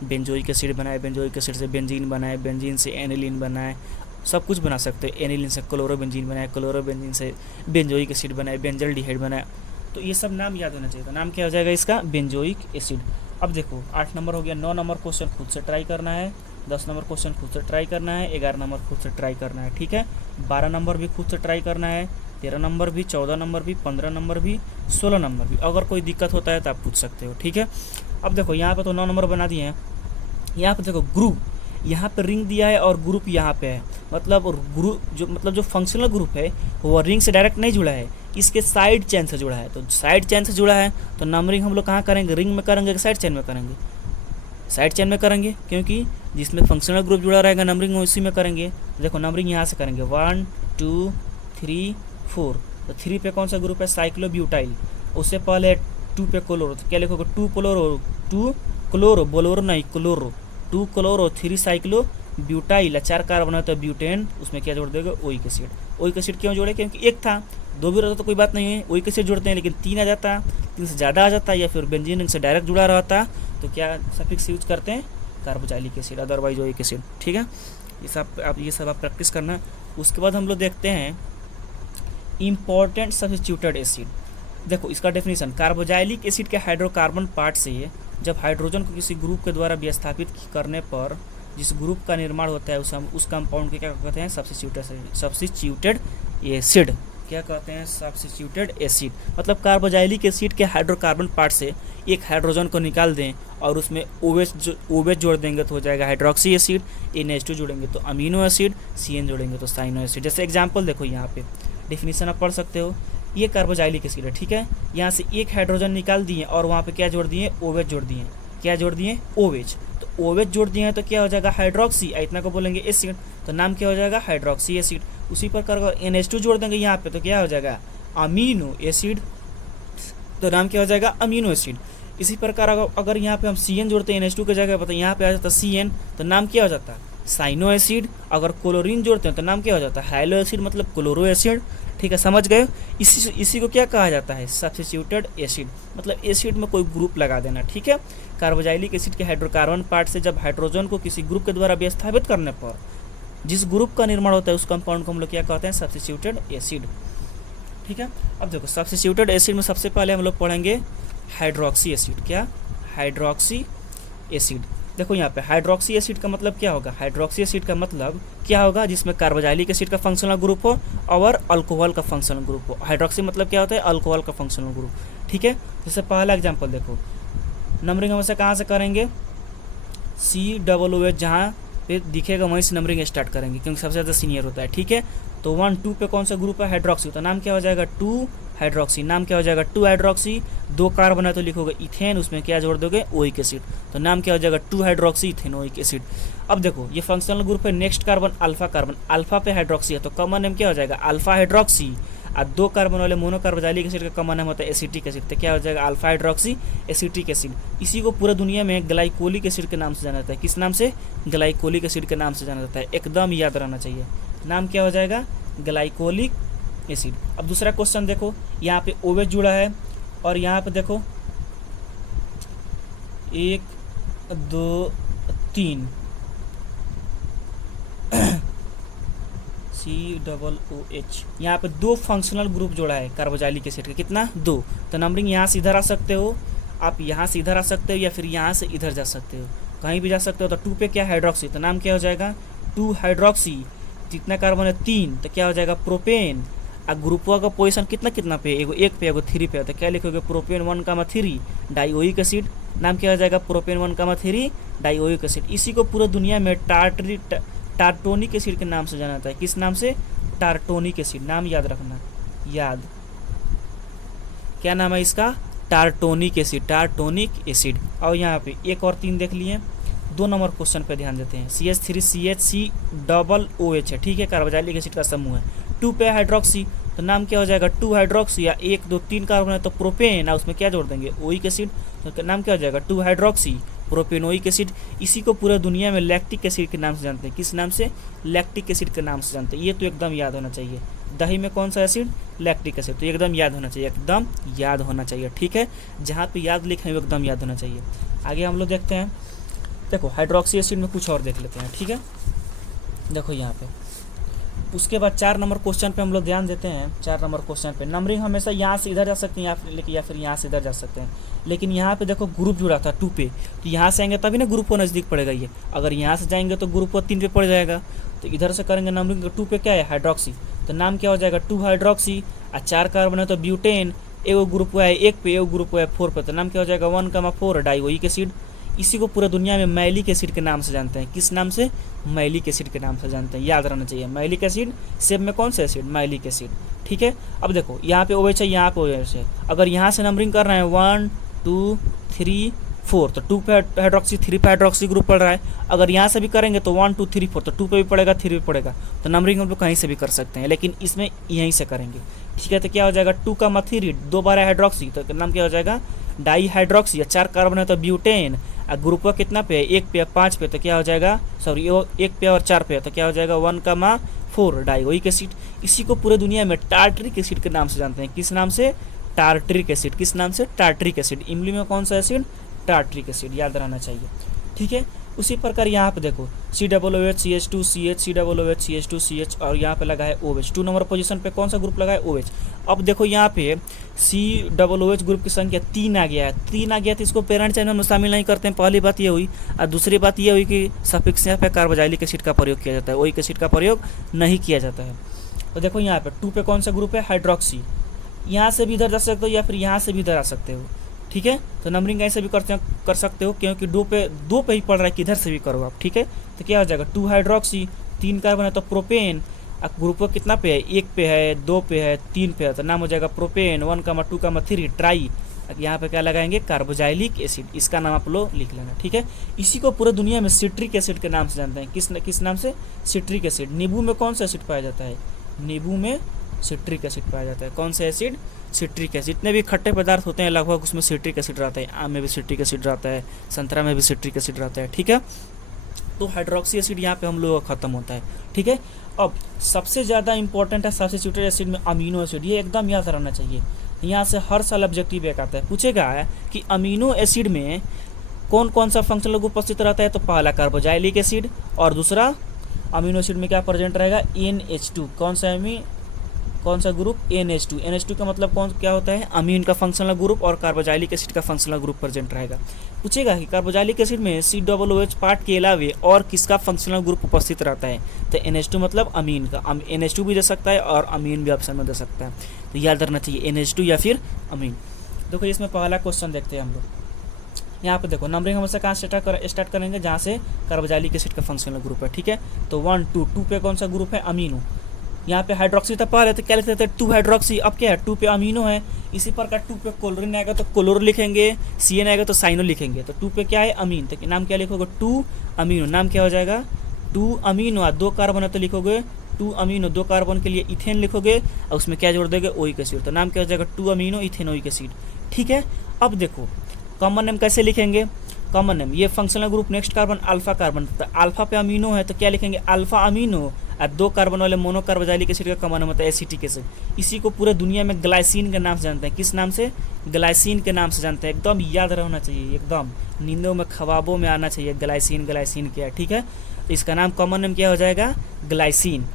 बेंजोइक एसिड बनाए, बेंजोइक एसिड से बेंजीन बनाए, बेंजीन से एनिलीन बनाए, सब कुछ बना सकते हैं। एनिलीन से क्लोरोबेंजीन बनाए, क्लोरोबेंजीन से बेंजोइक एसिड बनाए, बेंजल्डिहाइड बनाए। तो ये सब नाम याद होना चाहिए। तो नाम क्या हो जाएगा इसका, बेंजोइक एसिड। अब देखो 8 नंबर हो गया। 9 नंबर क्वेश्चन खुद से ट्राई करना है, 10 नंबर क्वेश्चन खुद से ट्राई करना है, 11 नंबर खुद से ट्राई करना है। ठीक है, 12 नंबर भी खुद से ट्राई करना है, 13 नंबर भी, 14 नंबर भी, 15 नंबर भी, 16 नंबर भी। अगर कोई दिक्कत होता है तो आप पूछ सकते हो। ठीक है, अब देखो यहाँ पे तो 9 नंबर बना दिए हैं। यहाँ पे देखो ग्रुप, यहाँ पे रिंग दिया है और ग्रुप यहाँ पे है। मतलब ग्रुप जो फंक्शनल ग्रुप है वो रिंग से डायरेक्ट नहीं जुड़ा है, इसके साइड चेन से जुड़ा है। तो साइड चेन से जुड़ा है तो नंबरिंग हम लोग कहाँ करेंगे, रिंग में करेंगे कि साइड चेन में करेंगे, साइड चेन में करेंगे, क्योंकि जिसमें फंक्शनल ग्रुप जुड़ा रहेगा नंबरिंग उसी में करेंगे। देखो नंबरिंग यहाँ से करेंगे 1 2 3 4। तो 3 पे कौन सा ग्रुप है, साइक्लोब्यूटाइल। उससे पहले 2 पे क्लोरो, तो क्या लिखोगे, 2 क्लोरो, बोलोरो नहीं chloro, 2 chloro 3 cyclo butyl, 4 carbon है तो ब्यूटेन। उसमें क्या जोड़ देगा, ओइक एसिड। ओइक एसिड क्यों जोड़े, क्योंकि एक था, 2 भी रहता तो कोई बात नहीं है, ओइक एसिड जोड़ते हैं। लेकिन 3 आ जाता, 3 से ज़्यादा आ जाता या फिर बेंजीन रिंग से डायरेक्ट जुड़ा रहता तो क्या सफिक्स यूज करते हैं, carboxylic acid, otherwise oic acid. ठीक है, ये सब आप प्रैक्टिस करना। उसके बाद हम लोग देखते हैं इम्पॉर्टेंट सब्स्टिट्यूटेड एसिड। देखो इसका डेफिनेशन, कार्बोक्सिलिक एसिड के हाइड्रोकार्बन पार्ट से जब हाइड्रोजन को किसी ग्रुप के द्वारा विस्थापित करने पर जिस ग्रुप का निर्माण होता है उस कंपाउंड के क्या कहते हैं, सब्स्टिट्यूटेड एसिड। क्या कहते हैं, सब्स्टिट्यूटेड एसिड। मतलब कार्बोक्सिलिक एसिड के हाइड्रोकार्बन पार्ट से एक हाइड्रोजन को निकाल दें और उसमें OH जोड़ देंगे तो हो जाएगा हाइड्रोक्सी एसिड, NH2 जोड़ेंगे तो अमीनो एसिड, CN जोड़ेंगे तो साइनो एसिड। जैसे एग्जाम्पल देखो यहाँ पे डेफिनेशन आप पढ़ सकते हो। ये कार्बोक्सिलिक एसिड है, ठीक है, यहाँ से एक हाइड्रोजन निकाल दिए और वहाँ पे क्या जोड़ दिए, OH जोड़ दिए। क्या जोड़ दिए, OH। तो OH जोड़ दिए हैं तो क्या हो जाएगा, हाइड्रोक्सी। इतना को बोलेंगे एसिड, तो नाम क्या हो जाएगा, हाइड्रोक्सी एसिड। उसी प्रकार अगर NH2 जोड़ देंगे यहाँ पे तो क्या हो जाएगा, अमीनो एसिड, तो नाम क्या हो जाएगा, अमीनो एसिड। इसी प्रकार अगर यहाँ पे हम CN जोड़ते हैं NH2 की जगह पर तो यहाँ पे आ जाता CN, तो नाम क्या हो जाता है, साइनो एसिड। अगर क्लोरीन जोड़ते हैं तो नाम क्या हो जाता है, हाइलो एसिड, मतलब क्लोरो एसिड। ठीक है, समझ गए। इसी को क्या कहा जाता है, सब्स्टिट्यूटेड एसिड। मतलब एसिड में कोई ग्रुप लगा देना। ठीक है, कार्बोक्सिलिक एसिड के हाइड्रोकार्बन पार्ट से जब हाइड्रोजन को किसी ग्रुप के द्वारा विस्थापित करने पर जिस ग्रुप का निर्माण होता है उस कंपाउंड को हम लोग क्या कहते हैं, सब्स्टिट्यूटेड एसिड। ठीक है, अब देखो सब्स्टिट्यूटेड एसिड में सबसे पहले हम लोग पढ़ेंगे हाइड्रोक्सी एसिड। क्या, हाइड्रोक्सी एसिड। देखो यहाँ पे हाइड्रोक्सी एसिड का मतलब क्या होगा, हाइड्रोक्सी एसिड का मतलब क्या होगा, जिसमें कार्बोक्सिलिक एसिड का फंक्शनल ग्रुप हो और अल्कोहल का फंक्शनल ग्रुप हो। हाइड्रोक्सी मतलब क्या होता है, अल्कोहल का फंक्शनल ग्रुप। ठीक है, जैसे पहला एग्जांपल देखो, नंबरिंग हमेशा कहाँ से करेंगे, COOH जहाँ पे दिखेगा वहीं से नंबरिंग स्टार्ट करेंगे, क्योंकि सबसे ज़्यादा सीनियर होता है। ठीक है, तो 1 2 पे कौन सा ग्रुप है, हाइड्रोक्सी, तो नाम क्या हो जाएगा, 2 हाइड्रोक्सी। नाम क्या हो जाएगा, 2 हाइड्रोक्सी। 2 कार्बन है तो लिखोगे इथेन, उसमें क्या जोड़ दोगे, ओइक एसिड, तो नाम क्या हो जाएगा, 2 हाइड्रोक्सी इथेनोइक एसिड। अब देखो ये फंक्शनल ग्रुप है, नेक्स्ट कार्बन कार्बन अल्फा पे हाइड्रोक्सी है तो कॉमन नेम क्या हो जाएगा, अल्फा हाइड्रोक्सी। और 2 कार्बन वाले मोनोकार्बोक्सिलिक एसिड का कॉमन नेम होता है एसिटिक एसिड, तो क्या हो जाएगा, अल्फा हाइड्रोक्सी एसिटिक एसिड। इसी को पूरा दुनिया में ग्लाइकोलिक एसिड के नाम से जाना जाता है। किस नाम से, ग्लाइकोलिक एसिड के नाम से जाना जाता है। एकदम याद रहना चाहिए, नाम क्या हो जाएगा, ग्लाइकोलिक एसिड। अब दूसरा क्वेश्चन देखो, यहाँ पे OH जुड़ा है और यहाँ पे देखो 1 2 3 COOH, यहाँ पे 2 फंक्शनल ग्रुप जोड़ा है कार्बोक्सिलिक एसिड का। कितना, 2। तो नंबरिंग यहाँ से इधर आ सकते हो, आप यहाँ से इधर आ सकते हो या फिर यहाँ से इधर जा सकते हो, कहीं भी जा सकते हो। तो 2 पे क्या, हाइड्रोक्सी, तो नाम क्या हो जाएगा, 2 हाइड्रोक्सी। कितना कार्बन है, 3, तो क्या हो जाएगा, प्रोपेन। और ग्रुपवा का पोजीशन कितना पे, एगो 1 पे एगो 3 पे, तो क्या लिखोगे, प्रोपेन 1,3 डाइओइक एसिड। नाम क्या हो जाएगा, प्रोपेन 1,3 डाइओइक एसिड। इसी को पूरा दुनिया में टार्टोनिक एसिड के नाम से जाना जाता है। किस नाम से, टार्टोनिक एसिड। नाम याद रखना, याद क्या नाम है इसका, टार्टोनिक एसिड, टार्टोनिक एसिड। और यहाँ पे एक और 3 देख लिए। 2 नंबर क्वेश्चन पे ध्यान देते हैं, CH3CHC है, ठीक है, कार्बोक्सिलिक एसिड का समूह है। 2 पे हाइड्रोक्सी, तो नाम क्या हो जाएगा 2 हाइड्रोक्सी, या 1 2 3 कार्बन है तो प्रोपेन, और उसमें क्या जोड़ देंगे ओइक एसिड, तो नाम क्या हो जाएगा 2 हाइड्रोक्सी प्रोपेनोइक एसिड। इसी को पूरा दुनिया में लैक्टिक एसिड के नाम से जानते हैं। किस नाम से, लैक्टिक एसिड के नाम से जानते हैं। ये तो एकदम याद होना चाहिए। दही में कौन सा एसिड, लैक्टिक एसिड, तो एकदम याद होना चाहिए, एकदम याद होना चाहिए, ठीक है। जहाँ पे याद लिखे वो एकदम याद होना चाहिए। आगे हम लोग देखते हैं, देखो हाइड्रोक्सी एसिड में कुछ और देख लेते हैं, ठीक है। देखो यहाँ पे उसके बाद 4 नंबर क्वेश्चन पे हम लोग ध्यान देते हैं। 4 नंबर क्वेश्चन पे नंबरिंग हमेशा यहाँ से इधर जा सकते हैं या फिर यहाँ से इधर जा सकते हैं। लेकिन यहाँ पे देखो ग्रुप जुड़ा था 2 पे, तो यहाँ से आएंगे तभी ना ग्रुप 1 नज़दीक पड़ेगा। ये अगर यहाँ से जाएंगे तो ग्रुप 1 3 पे पड़ जाएगा। तो इधर से करेंगे नंबरिंग, 2 पे क्या है हाइड्रोक्सी, तो नाम क्या हो जाएगा 2 हाइड्रोक्सी। और 4 कार्बन है तो ब्यूटेन, एगो ग्रुप है 1 पे, एगो ग्रुप है 4 पे, तो नाम क्या हो जाएगा 1,4 डाइओइक एसिड। इसी को पूरा दुनिया में मैलिक एसिड के नाम से जानते हैं। किस नाम से, मैलिक एसिड के नाम से जानते हैं, याद रहना चाहिए। मैलिक एसिड, सेब में कौन सा एसिड, मैलिक एसिड, ठीक है। अब देखो यहाँ पे OH है, यहाँ पे OH है। अगर यहाँ से नंबरिंग कर रहे हैं 1 2 3 4, तो 2 पे हाइड्रोक्सी, 3 पे हाइड्रोक्सी ग्रुप पड़ रहा है। अगर यहाँ से भी करेंगे तो 1 2 3 4, तो 2 पे भी पड़ेगा 3 पे पड़ेगा। तो नंबरिंग हम लोग कहीं से भी कर सकते हैं, लेकिन इसमें यहीं से करेंगे, ठीक है। तो क्या हो जाएगा 2 का मथीरी, 2 बार हाइड्रोक्सी, तो नाम क्या हो जाएगा डाई हाइड्रोक्सी। 4 कार्बन है तो ब्यूटेन। ग्रुप का कितना पे है 1 पे 5 पे, तो क्या हो जाएगा, सॉरी 1 पे और 4 पे, तो क्या हो जाएगा 1,4 डाइओइक एसिड। इसी को पूरे दुनिया में टार्टरिक एसिड के नाम से जानते हैं। किस नाम से, टार्टरिक एसिड। किस नाम से, टार्टरिक एसिड। इमली में कौन सा एसिड, टार्टरिक एसिड, याद रहना चाहिए, ठीक है। उसी प्रकार यहाँ पे देखो COOH CH2CH COOH CH2CH, और यहाँ पे लगा है OH। 2 नंबर पोजीशन पे कौन सा ग्रुप लगा है, OH। अब देखो यहाँ पे COOH ग्रुप की संख्या 3 आ गया है। 3 आ गया तो इसको पेरेंट चैनल में शामिल नहीं करते हैं, पहली बात ये हुई। और दूसरी बात ये हुई कि सफिक्स यहाँ पे कार्बोक्सिलिक एसिड का प्रयोग किया जाता है, ओइक एसिड का प्रयोग नहीं किया जाता है। तो देखो यहाँ पे 2 पे कौन सा ग्रुप है, हाइड्रोक्सी। यहाँ से भी इधर जा सकते हो या फिर यहाँ से भी इधर आ सकते हो, ठीक है। तो नंबरिंग ऐसे भी कर सकते हो, क्योंकि 2 पे ही पड़ रहा है, किधर से भी करो आप, ठीक है। तो क्या हो जाएगा 2 हाइड्रोक्सी, 3 कार्बन है तो प्रोपेन। अब ग्रुप का कितना पे है, 1 पे है, 2 पे है, 3 पे है, तो नाम हो जाएगा प्रोपेन। 1,2,3 ट्राई। यहाँ पे क्या लगाएंगे, कार्बोक्सिलिक एसिड। इसका नाम आप लोग लिख लेना, ठीक है। इसी को पूरे दुनिया में सिट्रिक एसिड के नाम से जानते हैं। किस नाम से, सिट्रिक एसिड। नींबू में कौन सा एसिड पाया जाता है, नींबू में सिट्रिक एसिड पाया जाता है। कौन सा एसिड, सिट्रिक एसिड। जितने भी खट्टे पदार्थ होते हैं लगभग उसमें सिट्रिक एसिड रहता है। आम में भी सिट्रिक एसिड रहता है, संतरा में भी सिट्रिक एसिड रहता है, ठीक है। तो हाइड्रोक्सी एसिड यहाँ पे हम लोग का खत्म होता है, ठीक है। अब सबसे ज़्यादा इंपॉर्टेंट है सब्स्टिट्यूटेड एसिड में अमीनो एसिड। ये एकदम याद रहना चाहिए। यहाँ से हर साल ऑब्जेक्टिव एक आता है, पूछेगा कि अमीनो एसिड में कौन कौन सा फंक्शनल ग्रुप उपस्थित रहता है। तो पहला कार्बोक्सिलिक एसिड, और दूसरा अमीनो एसिड में क्या प्रेजेंट रहेगा, NH2। कौन सा ग्रुप, NH2। NH2 का मतलब क्या होता है, अमीन का फंक्शनल ग्रुप, और कार्बोक्सिलिक एसिड का फंक्शनल ग्रुप प्रेजेंट रहेगा। पूछेगा कि कार्बोक्सिलिक एसिड में COOH पार्ट के अलावे और किसका फंक्शनल ग्रुप उपस्थित रहता है। तो NH2 मतलब अमीन का, NH2 भी दे सकता है और अमीन भी ऑप्शन में दे सकता है। तो याद रखना चाहिए NH2 या फिर अमीन। देखो इसमें पहला क्वेश्चन देखते हैं हम लोग। यहाँ पे देखो नंबरिंग हमेशा कहाँ स्टार्ट करेंगे, जहाँ से कार्बोक्सिलिक एसिड का फंक्शनल ग्रुप है, ठीक है। तो 1 2 पे कौन सा ग्रुप है, अमीनो। यहाँ पे हाइड्रोक्सी था पहले, तो क्या लिखते थे 2 हाइड्रोक्सी। अब क्या है 2 पे अमीनो है। इसी प्रकार 2 पे क्लोरीन आएगा तो क्लोरो लिखेंगे, CN आएगा तो साइनो लिखेंगे। तो 2 पे क्या है, अमीन, तो नाम क्या लिखोगे 2 अमीनो। नाम क्या हो जाएगा 2 अमीनो। 2 कार्बन है तो लिखोगे 2 अमीनो। 2 कार्बन के लिए इथेन लिखोगे और उसमें क्या जोड़ देंगे, ओइक एसिड। तो नाम क्या हो जाएगा 2 अमीनो इथेनोइक एसिड, ठीक है। अब देखो कॉमन नेम कैसे लिखेंगे, कॉमन नेम ये functional group next carbon alpha carbon. तो अल्फा पे अमीनो है तो क्या लिखेंगे, अल्फा अमीनो। और 2 कार्बन वाले मोनोकार्बोक्सिलिक एसिड का कॉमन नेम होता है एसिटिक एसिड। इसी को पूरे दुनिया में ग्लाइसिन के नाम से जानते हैं। किस नाम से, ग्लाइसिन के नाम से जानते हैं। एकदम याद रहना चाहिए, एकदम नींदों में ख्वाबों में आना चाहिए, ग्लाइसिन क्या है, ठीक है। तो इसका नाम कॉमन नेम क्या हो जाएगा, ग्लाइसिन।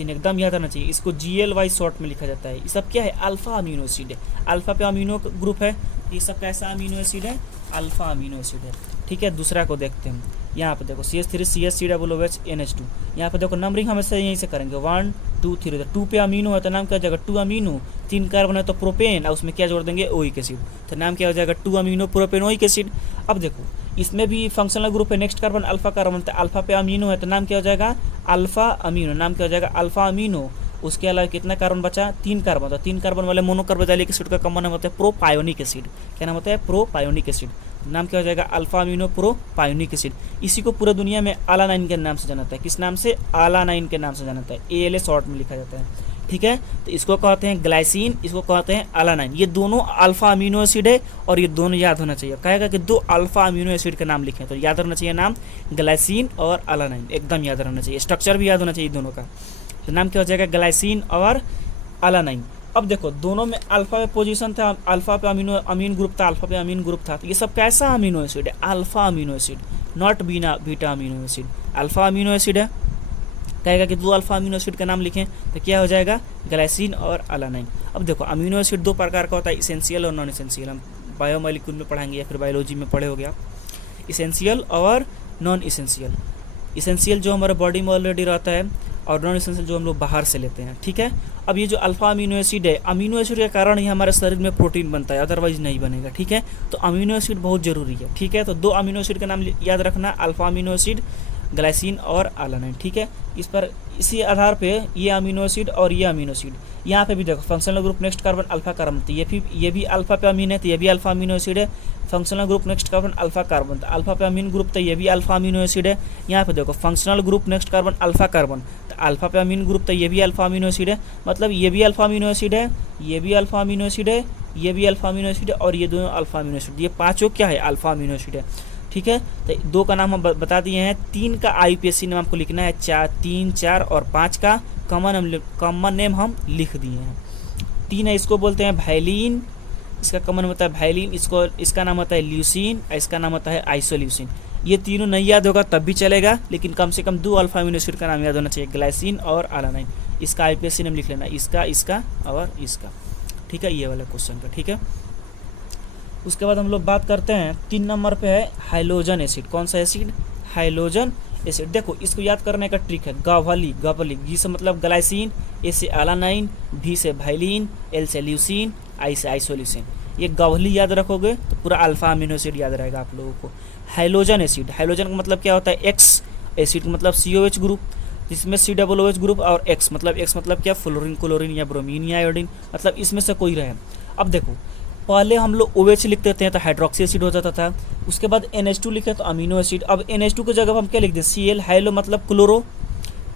एकदम याद रहना चाहिए। इसको GLY शॉर्ट में लिखा जाता है। ये सब क्या है, अल्फा अमीनो एसिड है। अल्फा पे अमीनो ग्रुप है, ये सब कैसा अमीनो एसिड है, अल्फा अमीनो एसिड है, ठीक है। दूसरा को देखते हैं। यहाँ पे देखो CH3CH NH2। यहाँ पे देखो नंबरिंग हमेशा यहीं से करेंगे 1 2 3। 2 पे अमीनो है तो नाम क्या हो जाएगा 2 अमीनो। 3 कार्बन है तो प्रोपेन, और उसमें क्या जोड़ देंगे, ओइक एसिड। तो नाम क्या हो जाएगा 2 अमीनो प्रोपेनोइक एसिड। अब देखो इसमें भी फंक्शनल ग्रुप है नेक्स्ट कार्बन अल्फा कार्बन। तो अल्फा पे अमीनो है तो नाम क्या हो जाएगा, अल्फा अमीनो। नाम क्या हो जाएगा, अल्फा अमीनो। उसके अलावा कितना कार्बन बचा, 3 कार्बन। तो 3 कार्बन वाले मोनोकार्बोजाइलिक एसिड का कॉमन नाम होता है प्रोपायोनिक एसिड। क्या नाम होता है, प्रोपायोनिक एसिड। नाम क्या हो जाएगा, अल्फा अमीनो प्रोपायोनिक एसिड। इसी को पूरा दुनिया में अलानाइन के नाम से जाना जाता है। किस नाम से, अलानाइन के नाम से जाना जाता है, ALA शॉर्ट में लिखा जाता है। ठीक है, तो इसको कहते हैं ग्लाइसिन, इसको कहते हैं अलानाइन। ये दोनों अल्फा अमीनो एसिड है और ये दोनों याद होना चाहिए। कहेगा कि 2 अल्फा अमीनो एसिड का नाम लिखें, तो याद होना चाहिए नाम ग्लाइसिन और अलानाइन, एकदम याद रहना चाहिए। स्ट्रक्चर भी याद होना चाहिए दोनों का। तो नाम क्या हो जाएगा, ग्लाइसिन और अलानाइन। अब देखो दोनों में अल्फा पे पोजीशन था, अल्फा पे अमीन ग्रुप था, अल्फा पे अमीन ग्रुप था। तो ये सब कैसा अमीनो एसिड है, alpha amino acid, not beta amino acid, alpha amino acid है। कहेगा कि 2 अल्फा अमीनो एसिड का नाम लिखें, तो क्या हो जाएगा, ग्लाइसिन और अलानाइन। अब देखो अमीनो एसिड 2 प्रकार का होता है, इसेंशियल और नॉन इसेंशियल। हम बायोमोलिक्यूल में पढ़ाएंगे या फिर बायोलॉजी में पढ़े होगे आप, इसेंशियल और नॉन इसेंशियल। इसेंशियल जो हमारे बॉडी में ऑलरेडी रहता है और नॉन इसेंशियल जो हम लोग बाहर से लेते हैं। ठीक है, अब ये जो अल्फा अमीनो एसिड है, अमीनो एसिड के कारण ही हमारे शरीर में प्रोटीन बनता है, अदरवाइज नहीं बनेगा। ठीक है, तो अमीनो एसिड बहुत ज़रूरी है। ठीक है, तो 2 अमीनो एसिड का नाम याद रखना, अल्फा अमीनो एसिड, ग्लाइसिन और अलानाइन। ठीक है, इसी आधार पे ये अमीनो एसिड और ये अमीनो एसिड, यहाँ पे भी देखो functional group next carbon alpha carbon, तो ये भी अल्फा पे अमीन है, तो ये भी अल्फा अमीनो एसिड है। Functional group next carbon alpha carbon, तो अल्फा पे अमीन ग्रुप, तो ये भी अल्फा अमीनो एसिड है। यहाँ पे देखो functional group next carbon alpha carbon, तो अल्फा पे अमीन ग्रुप, तो ये भी अल्फा अमीनो एसिड है। मतलब ये भी अल्फा अमीनो एसिड है, ये भी अल्फा अमीनो एसिड है, ये भी अल्फा अमीनो एसिड है और ये दोनों अल्फा अमीनो एसिड, ये पाँचों क्या है, अल्फा अमीनो एसिड है। ठीक है, तो 2 का नाम हम बता दिए हैं, 3 का IUPAC नेम आपको लिखना है, 3, 4 और 5 का कॉमन नेम हम लिख दिए हैं। 3 है, इसको बोलते हैं वायलिन, इसका कॉमन होता है वायलिन, इसका नाम होता है ल्यूसिन, इसका नाम होता है आइसोल्यूसिन। ये तीनों नहीं याद होगा तब भी चलेगा, लेकिन कम से कम 2 अल्फा अमीनो एसिड का नाम याद होना चाहिए, ग्लाइसिन और अलानाइन। इसका IUPAC नेम लिख लेना, इसका और इसका। ठीक है, ये वाला क्वेश्चन का। ठीक है, उसके बाद हम लोग बात करते हैं 3 नंबर पे है हाइलोजन एसिड। कौन सा एसिड, हाइलोजन एसिड। देखो इसको याद करने का ट्रिक है, गवली, जी से मतलब ग्लाइसिन, ए से अलानाइन, भी से वायलिन, एल से ल्यूसिन, आई से आइसोल्यूसिन। ये गवली याद रखोगे तो पूरा अल्फा अमीनो एसिड याद रहेगा आप लोगों को। हाइलोजन एसिड, हाइलोजन का मतलब क्या होता है, एक्स, एसिड का मतलब COH ग्रुप, जिसमें COOH ग्रुप, और एक्स मतलब क्या, फ्लोरीन, क्लोरीन या ब्रोमीन या आयोडीन, मतलब इसमें से कोई रहे। अब देखो पहले हम लोग OH लिख देते हैं तो हाइड्रोक्सी एसिड हो जाता था, उसके बाद NH2 लिखे तो अमीनो एसिड। अब NH2 की जगह हम क्या लिख दें, Cl, हाइलो मतलब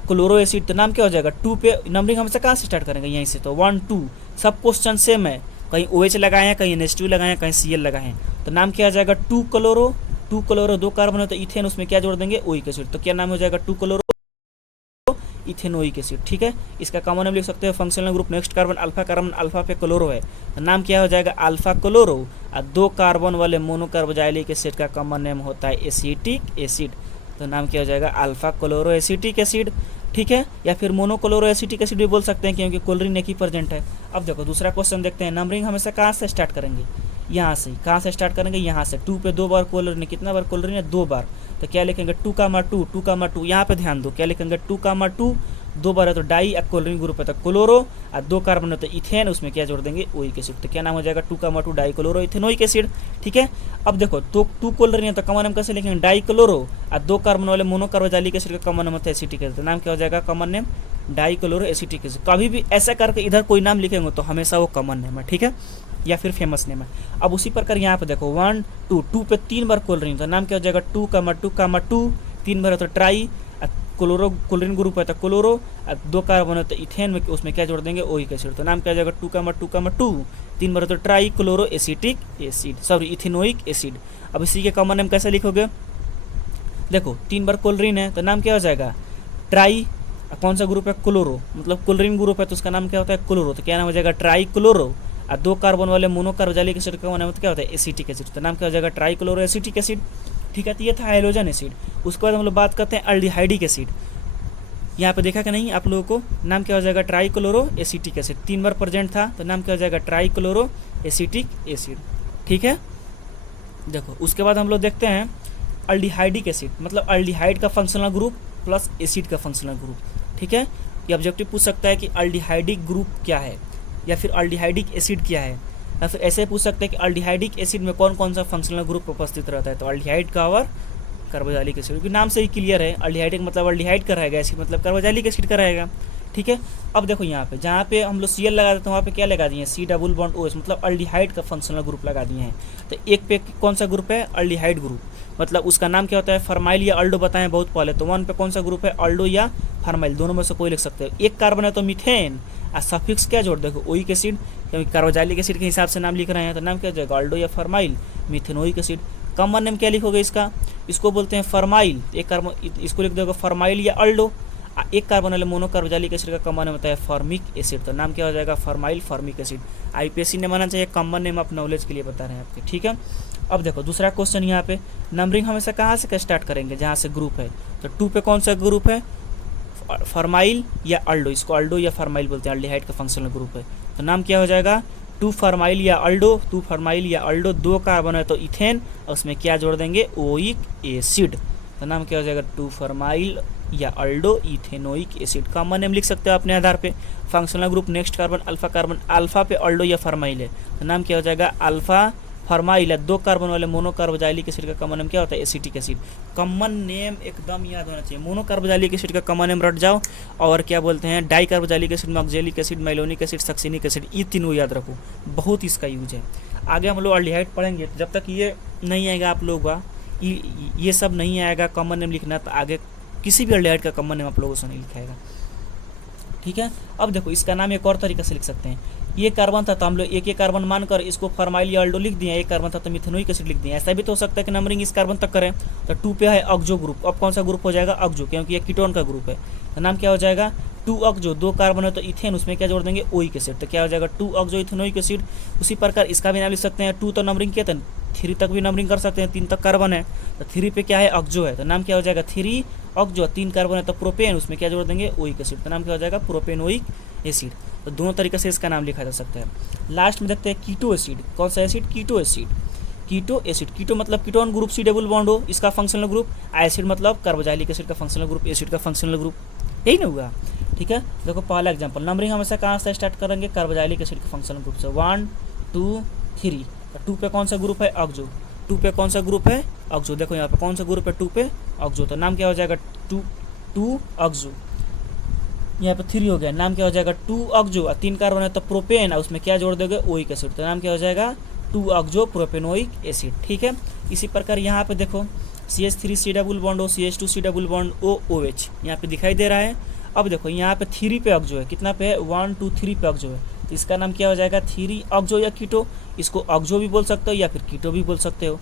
क्लोरो एसिड। तो नाम क्या हो जाएगा, 2 पे नंबरिंग हमेशा कहाँ से स्टार्ट करेंगे, यहीं से। तो 1, 2 सब क्वेश्चन सेम है, कहीं OH लगाए हैं, कहीं NH2 लगाए हैं, कहीं Cl लगाए हैं। तो नाम क्या आ जाएगा, 2 क्लोरो, 2 कार्बन है तो इथेन, उसमें क्या जोड़ देंगे, ओइक एसिड। तो क्या नाम हो जाएगा, 2 क्लोरो इथेनोइक एसिड। ठीक है, इसका कॉमन नेम लिख सकते हैं, functional group next carbon alpha पे क्लोरो है, तो नाम क्या हो जाएगा, अल्फा क्लोरो। और 2 कार्बन वाले मोनोकार्बोजाइलिक एसिड का कॉमन नेम होता है एसिटिक एसिड, तो नाम क्या हो जाएगा, अल्फा क्लोरो एसिटिक एसिड। ठीक है, या फिर मोनोक्लोरो एसिटिक एसिड भी बोल सकते हैं, क्योंकि क्लोरीन एक ही प्रेजेंट है। अब देखो दूसरा क्वेश्चन देखते हैं, नंबरिंग हमेशा कहाँ से स्टार्ट करेंगे, यहाँ से। कहाँ से स्टार्ट करेंगे, यहाँ से। 2 पे 2 बार क्लोरीन, कितना बार क्लोरीन है, 2 बार। तो क्या लिखेंगे, 2, यहाँ पे ध्यान दो, क्या लिखेंगे, 2, 2 बार है तो डाई, क्लोरीन ग्रुप है तो क्लोरो, और 2 कार्बन है तो इथेन, उसमें क्या जोड़ देंगे, ओइक एसिड। तो क्या नाम हो जाएगा, 2, डाई क्लोरो इथेनोइक एसिड। ठीक है, अब देखो तो 2 क्लोरीन है तो कॉमन नेम कैसे लिखेंगे, डाई क्लोरो, और 2 कार्बन वाले मोनोकार्बोजाइलिक एसिड का कॉमन नेम होता है एसिटिक एसिड। तो नाम क्या हो जाएगा, common name die chloro acetic acid. कभी भी ऐसा करके इधर कोई नाम लिखेंगे तो हमेशा वो कॉमन नेम है। ठीक है, या फिर फेमस नेम है। अब उसी प्रकार यहाँ पे देखो 1, 2 पे 3 बार क्लोरीन, तो नाम क्या हो जाएगा, 2, 2, 3 बार है तो ट्राई, क्लोरीन ग्रुप है तो क्लोरो, 2 कार्बन है तो इथेन में, उसमें क्या जोड़ देंगे, ओइक एसिड। तो नाम क्या हो जाएगा, 2, 3 बार है तो try chloro acetic acid, sorry ethanoic acid. अब इसी के कॉमन नेम कैसे लिखोगे, देखो 3 बार क्लोरीन है तो नाम क्या हो जाएगा, ट्राई, कौन सा ग्रुप है, क्लोरो, मतलब क्लोरीन ग्रुप है तो उसका नाम क्या होता है, क्लोरो। तो क्या नाम हो जाएगा, ट्राई क्लोरो। और 2 कार्बन वाले मोनोकार्बोजाइलिक एसिड का नाम क्या होता है, एसिटिक एसिड। तो नाम क्या हो जाएगा, ट्राई क्लोरो एसिटिक एसिड। ठीक है, तो ये था हाइलोजन एसिड। उसके बाद हम लोग बात करते हैं अल्डिहाइडिक एसिड। यहाँ पे देखा कि नहीं आप लोगों को, नाम क्या हो जाएगा, ट्राई क्लोरो एसिटिक एसिड। 3 बार प्रेजेंट था तो नाम क्या हो जाएगा, ट्राई क्लोरो एसिटिक एसिड। ठीक है, देखो उसके बाद हम लोग देखते हैं अल्डिहाइडिक एसिड, मतलब अल्डिहाइड का फंक्शनल ग्रुप प्लस एसिड का फंक्शनल ग्रुप। ठीक है, ये ऑब्जेक्टिव पूछ सकता है कि अल्डिहाइडिक ग्रुप क्या है, या फिर अल्डिहाइडिक एसिड क्या है, या फिर ऐसे पूछ सकते हैं कि अल्डिहाइडिक एसिड में कौन कौन सा फंक्शनल ग्रुप उपस्थित रहता है। तो अल्डिहाइड का और कार्बोजाइलिक एसिड, क्योंकि नाम से ही क्लियर है, अल्डिहाइडिक मतलब अल्डिहाइड का रहेगा, एसिड मतलब कार्बोजाइलिक एसिड का रहेगा। ठीक है। अब देखो यहाँ पे जहाँ पे हम लोग Cl लगा देते हैं वहाँ पे क्या लगा दिए हैं, C डबल बॉन्ड OH, मतलब अल्डिहाइड का फंक्शनल ग्रुप लगा दिए हैं। तो एक पे कौन सा ग्रुप है, अल्डिहाइड ग्रुप, मतलब उसका नाम क्या होता है, फॉर्माइल या अल्डो बताएं बहुत पहले। तो 1 पे कौन सा ग्रुप है, अल्डो या फॉर्माइल, दोनों में से कोई लिख सकते हो। एक कार्बन है तो मीथेन, और सफिक्स क्या जोड़ देखो ओइक एसिड, क्योंकि कार्बोजाइलिक एसिड के हिसाब से नाम लिख रहे हैं तो नाम क्या हो जाएगा, अल्डो या formyl methanoic acid. Common name क्या लिखोगे इसका, इसको बोलते हैं फॉर्माइल, एक कार्बन इसको लिख दोगे फॉर्माइल या अल्डो। एक कार्बन वाले मोनोकार्बोजाइलिक एसिड का कॉमन नेम होता है फॉर्मिक एसिड, तो नाम क्या हो जाएगा, फॉर्माइल फॉर्मिक एसिड। आईपीएससी ने माना चाहिए, कॉमन नेम आप नॉलेज के लिए बता रहे हैं आपके, ठीक है। अब देखो दूसरा क्वेश्चन यहाँ पे, नंबरिंग हमेशा कहाँ से स्टार्ट करेंगे, जहाँ से ग्रुप है। तो 2 पे कौन सा ग्रुप है, फॉर्माइल या अल्डो, इसको अल्डो या फॉर्माइल बोलते हैं, अल्डिहाइड का फंक्शनल ग्रुप है। तो नाम क्या हो जाएगा, 2 फॉर्माइल या अल्डो, 2 फॉर्माइल या अल्डो, 2 कार्बन है तो इथेन, और उसमें क्या जोड़ देंगे, ओइक एसिड। तो नाम क्या हो जाएगा, 2 फॉर्माइल या अल्डो इथेनोइक एसिड। कॉमन नेम लिख सकते हो अपने आधार पे। Functional group next carbon alpha पे अल्डो या फॉर्माइल है, तो नाम क्या हो जाएगा, अल्फा फॉर्माइल है। 2 कार्बन वाले मोनोकार्बोजाइलिक एसिड का कॉमन नेम क्या होता है, एसिटिक एसिड। कॉमन नेम एकदम याद होना चाहिए। मोनोकार्बोजाइलिक एसिड का कॉमन नेम रट जाओ, और क्या बोलते हैं, डाई कार्बोजाइलिक एसिड में oxalic acid, malonic acid, succinic acid, ये तीनों याद रखो, बहुत इसका यूज है। आगे हम लोग अल्डिहाइड पढ़ेंगे, जब तक ये नहीं आएगा आप लोग का, ये सब नहीं आएगा कॉमन नेम लिखना, तो आगे किसी भी अल्डिहाइड का कॉमन नेम आप लोगों से नहीं लिखाएगा, ठीक है। अब देखो इसका नाम एक और तरीके से लिख सकते हैं, ये कार्बन था तो हम लोग एक कार्बन मानकर इसको फॉर्माइल या अल्डो लिख दिए, एक कार्बन था तो मिथेनोइक एसिड लिख दिए। ऐसा भी तो हो सकता है कि नंबरिंग इस कार्बन तक करें। तो 2 पे है ऑक्जो ग्रुप, अब कौन सा ग्रुप हो जाएगा, ऑक्जो, क्योंकि ये कीटोन का ग्रुप है। तो नाम क्या हो जाएगा, 2 ऑक्जो, 2 कार्बन है तो इथेन, उसमें क्या जोड़ देंगे, ओइक एसिड। तो क्या हो जाएगा, 2 ऑक्जो इथेनोइक एसिड। उसी प्रकार इसका भी नाम लिख सकते हैं, 2 तो नंबरिंग किया था, 3 तक भी नंबरिंग कर सकते हैं, 3 तक कार्बन है तो 3 पे क्या है, ऑक्जो है, तो नाम क्या हो जाएगा, 3 ऑक्जो। 3 कार्बन है तो प्रोपेन, उसमें क्या जोड़ देंगे, ओइक एसिड, तो नाम क्या हो जाएगा, प्रोपेनोइक एसिड। तो दोनों तरीके से इसका नाम लिखा जा सकता है। लास्ट में देखते हैं कीटो एसिड, कौन सा acid, keto acid. Keto acid, keto मतलब ketone group, C double bond हो, इसका फंक्शनल ग्रुप। एसिड मतलब कार्बोजाइलिक एसिड का फंक्शनल ग्रुप, एसिड का फंक्शनल ग्रुप, यही ना हुआ, ठीक है। देखो पहला एग्जांपल, नंबरिंग हमेशा कहाँ से स्टार्ट करेंगे, कार्बोजाइलिक एसिड के फंक्शनल ग्रुप से, 1 2 3। तो 2 पे कौन सा ग्रुप है, ऑक्जो, 2 पे कौन सा ग्रुप है, ऑक्जो। देखो यहाँ पे कौन सा ग्रुप है, 2 पे ऑक्जो, तो नाम क्या हो जाएगा, 2 ऑक्जो। यहाँ पे 3 हो गया, नाम क्या हो जाएगा, 2 ऑक्जो, और 3 कार्बन है तो प्रोपेन, और उसमें क्या जोड़ दोगे, ओइक एसिड, तो नाम क्या हो जाएगा, 2 ऑक्जो प्रोपेनोइक एसिड, ठीक है। इसी प्रकार यहाँ पे देखो CH3 C double bond O, CH2 C double bond O OH, यहाँ पे दिखाई दे रहा है। अब देखो यहाँ पे 3 पे ऑक्जो है, कितना पे है, 1 2 3 पे ऑक्जो है, तो इसका नाम क्या हो जाएगा, 3 ऑक्जो या कीटो। इसको ऑक्जो भी बोल सकते हो या फिर कीटो भी बोल सकते हो।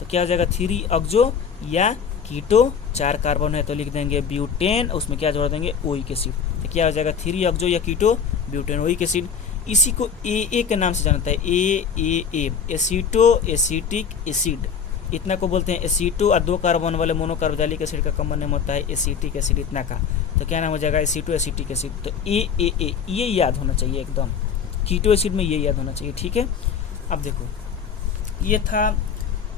तो क्या हो जाएगा, 3 ऑक्जो या कीटो। 4 कार्बन है तो लिख देंगे ब्यूटेन, उसमें क्या जोड़ देंगे, ओइक एसिड। तो क्या हो जाएगा, 3 ऑक्जो या कीटो ब्यूटेनोइक एसिड। इसी को AA के नाम से जानता है, AAA, एसीटो एसिटिक एसिड, इतना को बोलते हैं एसीटो। और 2 कार्बन वाले मोनोकार्बोजाइलिक एसिड का कॉमन नेम होता है एसिटिक एसिड, इतना का। तो क्या नाम हो जाएगा, एसीटो एसिटिक एसिड। तो AAA ये याद होना चाहिए एकदम, कीटो एसिड में ये याद होना चाहिए, ठीक है। अब देखो ये था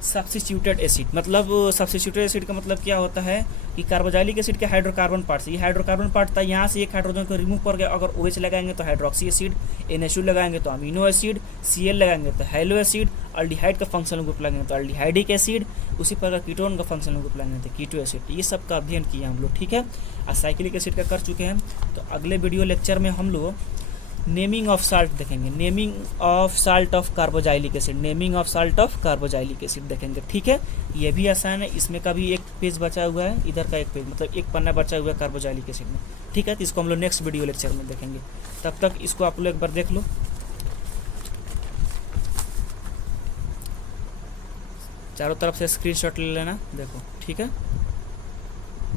सब्स्टिट्यूटेड एसिड, मतलब सब्स्टिट्यूटेड एसिड का मतलब क्या होता है कि कार्बोजाइलिक एसिड के हाइड्रोकार्बन पार्ट से, ये हाइड्रोकार्बन पार्ट था, यहाँ से एक हाइड्रोजन को रिमूव करके अगर OH लगाएंगे तो हाइड्रोक्सी एसिड, NH2 लगाएंगे तो अमीनो एसिड, Cl लगाएंगे तो हैलो एसिड, अल्डिहाइड का फंक्शनल ग्रुप लगाएंगे तो अल्डिहाइडिक एसिड, उसी प्रकार कीटोन का फंक्शनल ग्रुप लगाएंगे तो कीटो एसिड। ये सब का अध्ययन किया हम लोग, ठीक है। और साइक्लिक एसिड का कर चुके हैं। तो अगले वीडियो लेक्चर में हम लोग नेमिंग ऑफ साल्ट देखेंगे, naming of salt of carboxylic acid, naming of salt of carboxylic acid देखेंगे, ठीक है। ये भी आसान है, इसमें का भी एक पेज बचा हुआ है, इधर का एक पेज, मतलब एक पन्ना बचा हुआ है कार्बोजाइलिक एसिड में, ठीक है। तो इसको हम लोग नेक्स्ट वीडियो लेक्चर में देखेंगे। तब तक इसको आप लोग एक बार देख लो। चारों तरफ से स्क्रीनशॉट ले लेना, देखो, ठीक है।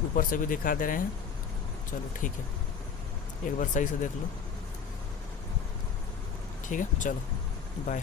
ऊपर से भी दिखा दे रहे हैं, चलो ठीक है, एक बार सही से देख लो, ठीक है। चलो बाय।